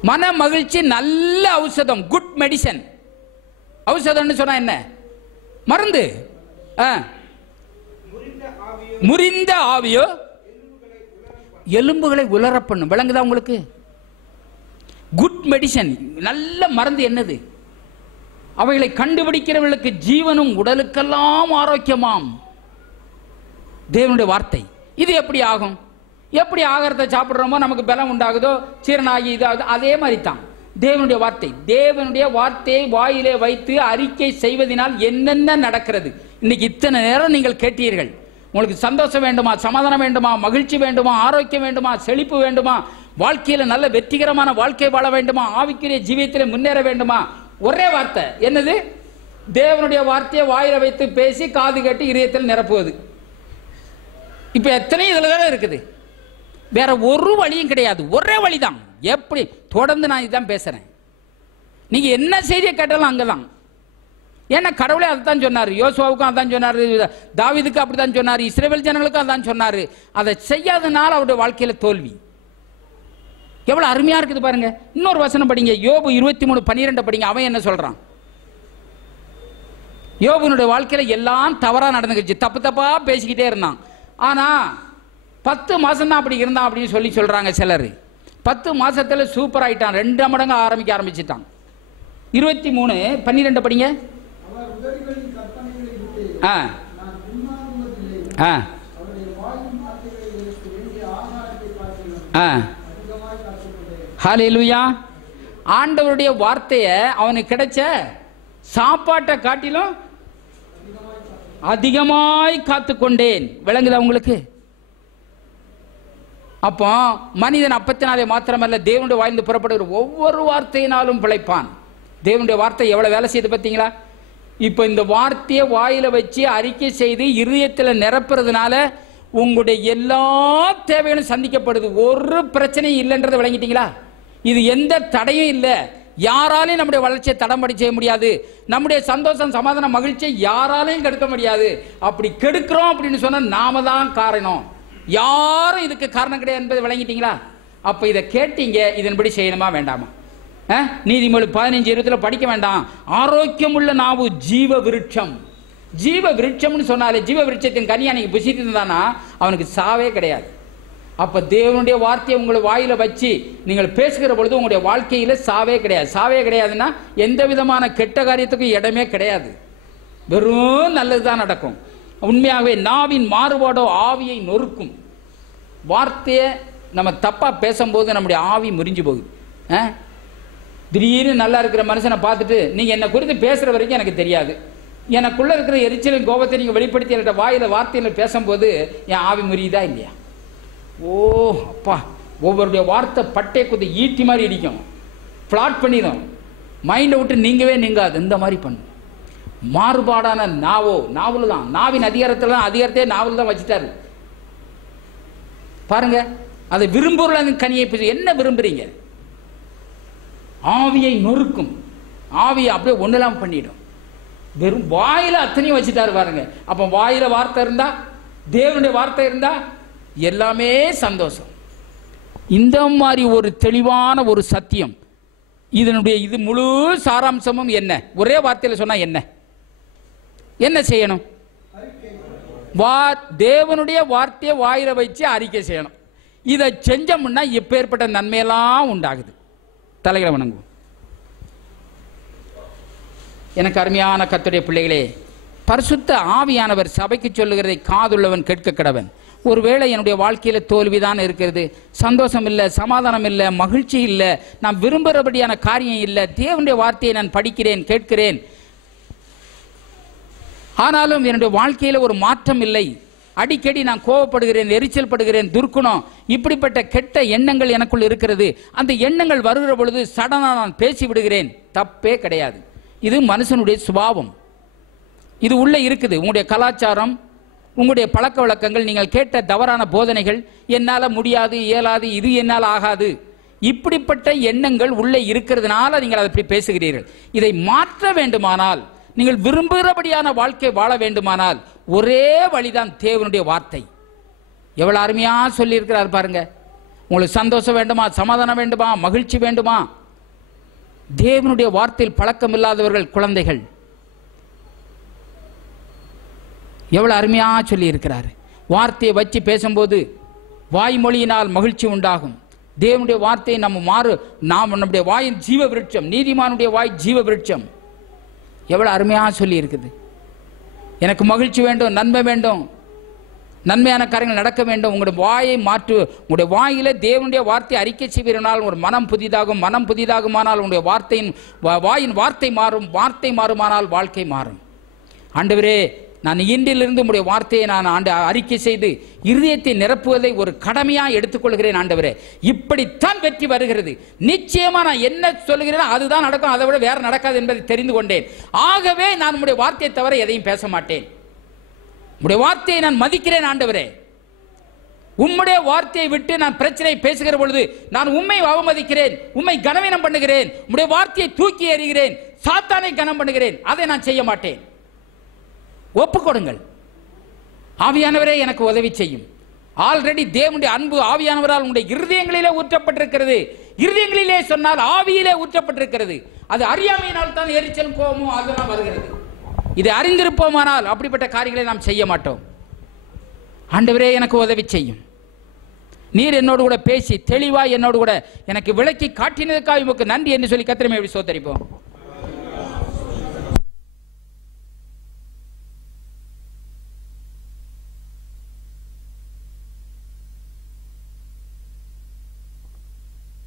மன மகிழ்ச்சி நல்ல ஔஷதம், குட் மெடிசன். ஔஷதம்னு சொன்னா என்ன? மருந்து. முறிந்த ஆவியோ எலும்புகளை உலர பண்ணும். விளங்குதா உங்களுக்கு? குட் மெடிசன், நல்ல மருந்து என்னது? அவைகளை கண்டுபிடிக்கிறவர்களுக்கு ஜீவனும் உடலுக்கெல்லாம் ஆரோக்கியமாம். தேவனுடைய வார்த்தை. இது எப்படி ஆகும்? எப்படி ஆகாரத்தை சாப்பிடுறோமோ நமக்கு பலம் உண்டாகுதோ, சீரனாகி இதாகுதோ, அதே மாதிரி தான் தேவனுடைய வார்த்தை. தேவனுடைய வார்த்தையை வாயிலே வைத்து அறிக்கை செய்வதனால் என்னென்ன நடக்கிறது? இன்னைக்கு இத்தனை நேரம் நீங்கள் கேட்டீர்கள். உங்களுக்கு சந்தோஷம் வேண்டுமா, சமாதானம் வேண்டுமா, மகிழ்ச்சி வேண்டுமா, ஆரோக்கியம் வேண்டுமா, செழிப்பு வேண்டுமா, வாழ்க்கையில நல்ல வெற்றிகரமான வாழ்க்கை வாழ வேண்டுமா, ஆவிக்குரிய ஜீவியத்தில் முன்னேற வேண்டுமா? ஒரே வார்த்தை என்னது? தேவனுடைய வார்த்தையை வாயில வைத்து பேசி காது கேட்டு இதயத்தில் நிரப்புவது. இப்ப எத்தனை இதுல தானே இருக்குது. வேற ஒரு வழியும் கிடையாது. ஒரே வழிதான். எப்படி? தொடர்ந்து நான் இதுதான் பேசுறேன். நீங்க என்ன செய்தியை கேட்டாலும் அங்கதான். ஏன்னா கடவுளே அதான் சொன்னாரு. யோசுவாவுக்கும் அதான் சொன்னாரு, தாவீதுக்கு அப்படித்தான் சொன்னாரு, இஸ்ரவேல் ஜனங்களுக்கும் அதான் சொன்னாரு. அதை செய்யாதனால அவருடைய வாழ்க்கையில தோல்வி. எவ்வளவு அருமையா இருக்குது பாருங்க. இன்னொரு வசனம் படிங்க, யோபு 23:12 படிங்க. அவன் என்ன சொல்றான்? யோபுனுடைய வாழ்க்கையில எல்லாம் தவறா நடந்துச்சு, தப்பு தப்பா பேசிக்கிட்டே இருந்தான். ஆனா 10 மாசம் தான் அப்படி இருந்தான் அப்படின்னு சொல்றாங்க சிலர். 10 மாசத்துல சூப்பர் ஆயிட்டான், 2 மடங்கு ஆரம்பிக்க ஆரம்பிச்சுட்டான். 23:12 படிங்க. ஹல்லேலூயா. ஆண்டவருடைய வார்த்தையை அவனுக்கு கிடைச்ச சாப்பாட்டை காட்டிலும் அதிகமாய் காத்துக்கொண்டேன். விளங்குதா உங்களுக்கு? அப்போ மனிதன் அப்பத்தினாலே மாத்திரமல்ல, தேவனுடைய வாயிலிருந்து புறப்படுகிற ஒவ்வொரு வார்த்தையினாலும் பிழைப்பான். தேவனுடைய வார்த்தை எவ்வளவு வேலை செய்து பார்த்தீங்களா? இப்ப இந்த வார்த்தையை வாயில வச்சு அறிக்கை செய்து இருதயத்தில் நிரப்புறதுனால உங்களுடைய எல்லா தேவைகளும் சந்திக்கப்படுது. ஒரு பிரச்சனையும் இல்லைன்றதை விளங்கிட்டீங்களா? இது எந்த தடையும் இல்லை. யாராலையும் நம்முடைய வளர்ச்சியை தடம்படி செய்ய முடியாது. நம்முடைய சந்தோஷம், சமாதானம், மகிழ்ச்சியை யாராலையும் கெடுக்க முடியாது. அப்படி கெடுக்கிறோம் அப்படின்னு சொன்னா நாம தான் காரணம். யாரும் இதுக்கு காரணம் கிடையாது என்பதை விளங்கிட்டீங்களா? அப்ப இதை கேட்டீங்க, இதன்படி செய்யணுமா வேண்டாமா? நீதிமொழி 15:20 படிக்க வேண்டாம். ஆரோக்கியம் உள்ள நாவு ஜீவ விருட்சம். ஜீவ விருட்சம்னு சொன்னாலே, ஜீவ விருட்சத்தின் கனியா நீங்க புசித்து இருந்தானா அவனுக்கு சாவே கிடையாது. அப்ப தேவனுடைய வார்த்தையை உங்களை வாயில வச்சு நீங்கள் பேசுகிற பொழுது உங்களுடைய வாழ்க்கையில சாவே கிடையாது. சாவே கிடையாதுன்னா எந்த விதமான கெட்ட காரியத்துக்கும் இடமே கிடையாது. வெறும் நல்லதுதான் நடக்கும். உண்மையாகவே நாவின் மாறுபாடோ ஆவியை நொறுக்கும். வார்த்தையை நம்ம தப்பா பேசும்போது நம்முடைய ஆவி முறிஞ்சு போகுது. திடீர்னு நல்லா இருக்கிற மனுஷனை பார்த்துட்டு நீங்க என்ன குறித்து பேசுற வரைக்கும் எனக்கு தெரியாது, எனக்குள்ள இருக்கிற எரிச்சலின் கோபத்தை நீங்க வெளிப்படுத்தி என்கிட்ட வாயில வார்த்தையில பேசும்போது என் ஆவி முறியுதா இல்லையா? ஓ அப்பா, ஒவ்வொருடைய வார்த்தை பட்டை குத்து ஈட்டி மாதிரி இடிக்கும், பிளாட் பண்ணிடும், மைண்டை விட்டு நீங்கவே நீங்காது. இந்த மாதிரி பண்ணும். மாறுபாடான நாவல் தான், நாவின் அதிகாரத்தையே நாவல் தான் வச்சுட்டாரு பாருங்க. அதை விரும்புகிற கனியை என்ன விரும்புறீங்க? ஆவியை நொறுக்கும், ஆவியை அப்படியே ஒண்ணெல்லாம் பண்ணிடும். வெறும் வாயில அத்தனையும் வச்சுட்டாரு பாருங்க. அப்ப வாயில வார்த்தை இருந்தா, தேவனுடைய வார்த்தை இருந்தா எல்லாமே சந்தோஷம். இந்த மாதிரி ஒரு தெளிவான ஒரு சத்தியம், இது முழு சாராம்சமும் என்ன? ஒரே வார்த்தையில் சொன்னா என்ன செய்யணும்? தேவனுடைய வார்த்தையை வாயில வச்சு அறிக்கை செய்யணும். இதை செஞ்சோம்னா இப்பேற்பட்ட நன்மையெல்லாம் உண்டாகுது. தலைகளை வணங்குவோம். எனக்கு அருமையான கர்த்தருடைய பிள்ளைகளே, பரிசுத்த ஆவியானவர் சபைக்கு சொல்லுகிறதை காதுள்ளவன் கேட்க கடவன். ஒருவேளை என்னுடைய வாழ்க்கையில தோல்விதான் இருக்கிறது, சந்தோஷம் இல்லை, சமாதானம் இல்லை, மகிழ்ச்சி இல்லை, நான் விரும்புகிறபடியான காரியம் இல்லை, தேவனுடைய வார்த்தையை நான் படிக்கிறேன், கேட்கிறேன், ஆனாலும் என்னுடைய வாழ்க்கையில ஒரு மாற்றம் இல்லை, அடிக்கடி நான் கோபப்படுகிறேன், எரிச்சல் படுகிறேன், துர்க்குணம், இப்படிப்பட்ட கெட்ட எண்ணங்கள் எனக்குள் இருக்கிறது. அந்த எண்ணங்கள் வருகிற பொழுது சடனா நான் பேசி விடுகிறேன். தப்பே கிடையாது, இது மனுஷனுடைய சுபாவம், இது உள்ள இருக்குது. உங்களுடைய கலாச்சாரம், உங்களுடைய பழக்க வழக்கங்கள், நீங்கள் கேட்ட தவறான போதனைகள், என்னால் முடியாது, இயலாது, இது என்னால் ஆகாது, இப்படிப்பட்ட எண்ணங்கள் உள்ளே இருக்கிறதுனால நீங்கள் அதை பேசுகிறீர்கள். இதை மாற்ற வேண்டுமானால், நீங்கள் விரும்புகிறபடியான வாழ்க்கை வாழ வேண்டுமானால் ஒரே வழிதான் தேவனுடைய வார்த்தை. எவ்வளவு அருமையா சொல்லி இருக்கிறார் பாருங்க. உங்களுக்கு சந்தோஷம் வேண்டுமா, சமாதானம் வேண்டுமா, மகிழ்ச்சி வேண்டுமா? தேவனுடைய வார்த்தையில் பழக்கம் இல்லாதவர்கள் குழந்தைகள். எவ்வளவு அருமையா சொல்லி இருக்கிறார். வார்த்தையை வச்சு பேசும்போது வாய்மொழியினால் மகிழ்ச்சி உண்டாகும். தேவனுடைய வார்த்தையை நம்முடைய வாயின் ஜீவ விருட்சம், நீதிமானுடைய வாய் ஜீவ விருட்சம். எவ்வளவு அருமையா சொல்லி இருக்குது. எனக்கு மகிழ்ச்சி வேண்டும், நன்மை வேண்டும், நன்மையான காரியங்கள் நடக்க வேண்டும். உங்களுடைய வாயை உங்களுடைய வாயில தேவனுடைய வார்த்தை அறிக்கை செய்வதனால் ஒரு மனம் புதிதாகும், மனம் புதிதாகுமானால் உங்களுடைய வாயின் வார்த்தை மாறும், வார்த்தை மாறுமானால் வாழ்க்கை மாறும். ஆண்டவரே, நான் இன்றிலிருந்து உங்களுடைய வார்த்தையை நான் அறிக்கை செய்து இருதயத்தை நிரப்புவதை ஒரு கடமையாக எடுத்துக்கொள்கிறேன். ஆண்டவரே, இப்படித்தான் வெற்றி வருகிறது. நிச்சயமா நான் என்ன சொல்லுகிறேனோ அதுதான் நடக்கும், அதை விட வேற நடக்காது என்பதை தெரிந்து கொண்டேன். ஆகவே நான் உங்களுடைய வார்த்தையை தவிர எதையும் பேச மாட்டேன். உங்களுடைய வார்த்தையை நான் மதிக்கிறேன். ஆண்டவரே, உம்முடைய வார்த்தையை விட்டு நான் பிரச்சனை பேசுகிற பொழுது நான் உம்மை அவமதிக்கிறேன், உம்மை கனவீனம் பண்ணுகிறேன், உம்முடைய வார்த்தையை தூக்கி எறிகிறேன், சாத்தானை கனம் பண்ணுகிறேன். அதை நான் செய்ய மாட்டேன். ஒப்புக்கொடுங்கள். ஆவியானவரே எனக்கு உதவி செய்யும். ஆல்ரெடி தேவனுடைய அன்பு ஆவியானவரால் உங்களுடைய இருதயங்களிலே ஊற்றப்பட்டிருக்கிறது. இருதயங்களிலே சொன்னால் ஆவியிலே ஊற்றப்பட்டிருக்கிறது. அது அறியாமையினால் தான் எரிச்சல், கோபமும் அதெல்லாம் வருகிறது. இதை அறிந்திருப்போமானால் அப்படிப்பட்ட காரியங்களை நாம் செய்ய மாட்டோம். ஆண்டவரே எனக்கு உதவி செய்யும். நீர் என்னோடு கூட பேசி தெளிவாய் என்னோடு கூட எனக்கு விளக்கி காட்டினதுக்காக உமக்கு நன்றி என்று சொல்லி கர்த்தரை சோதரிப்போம்.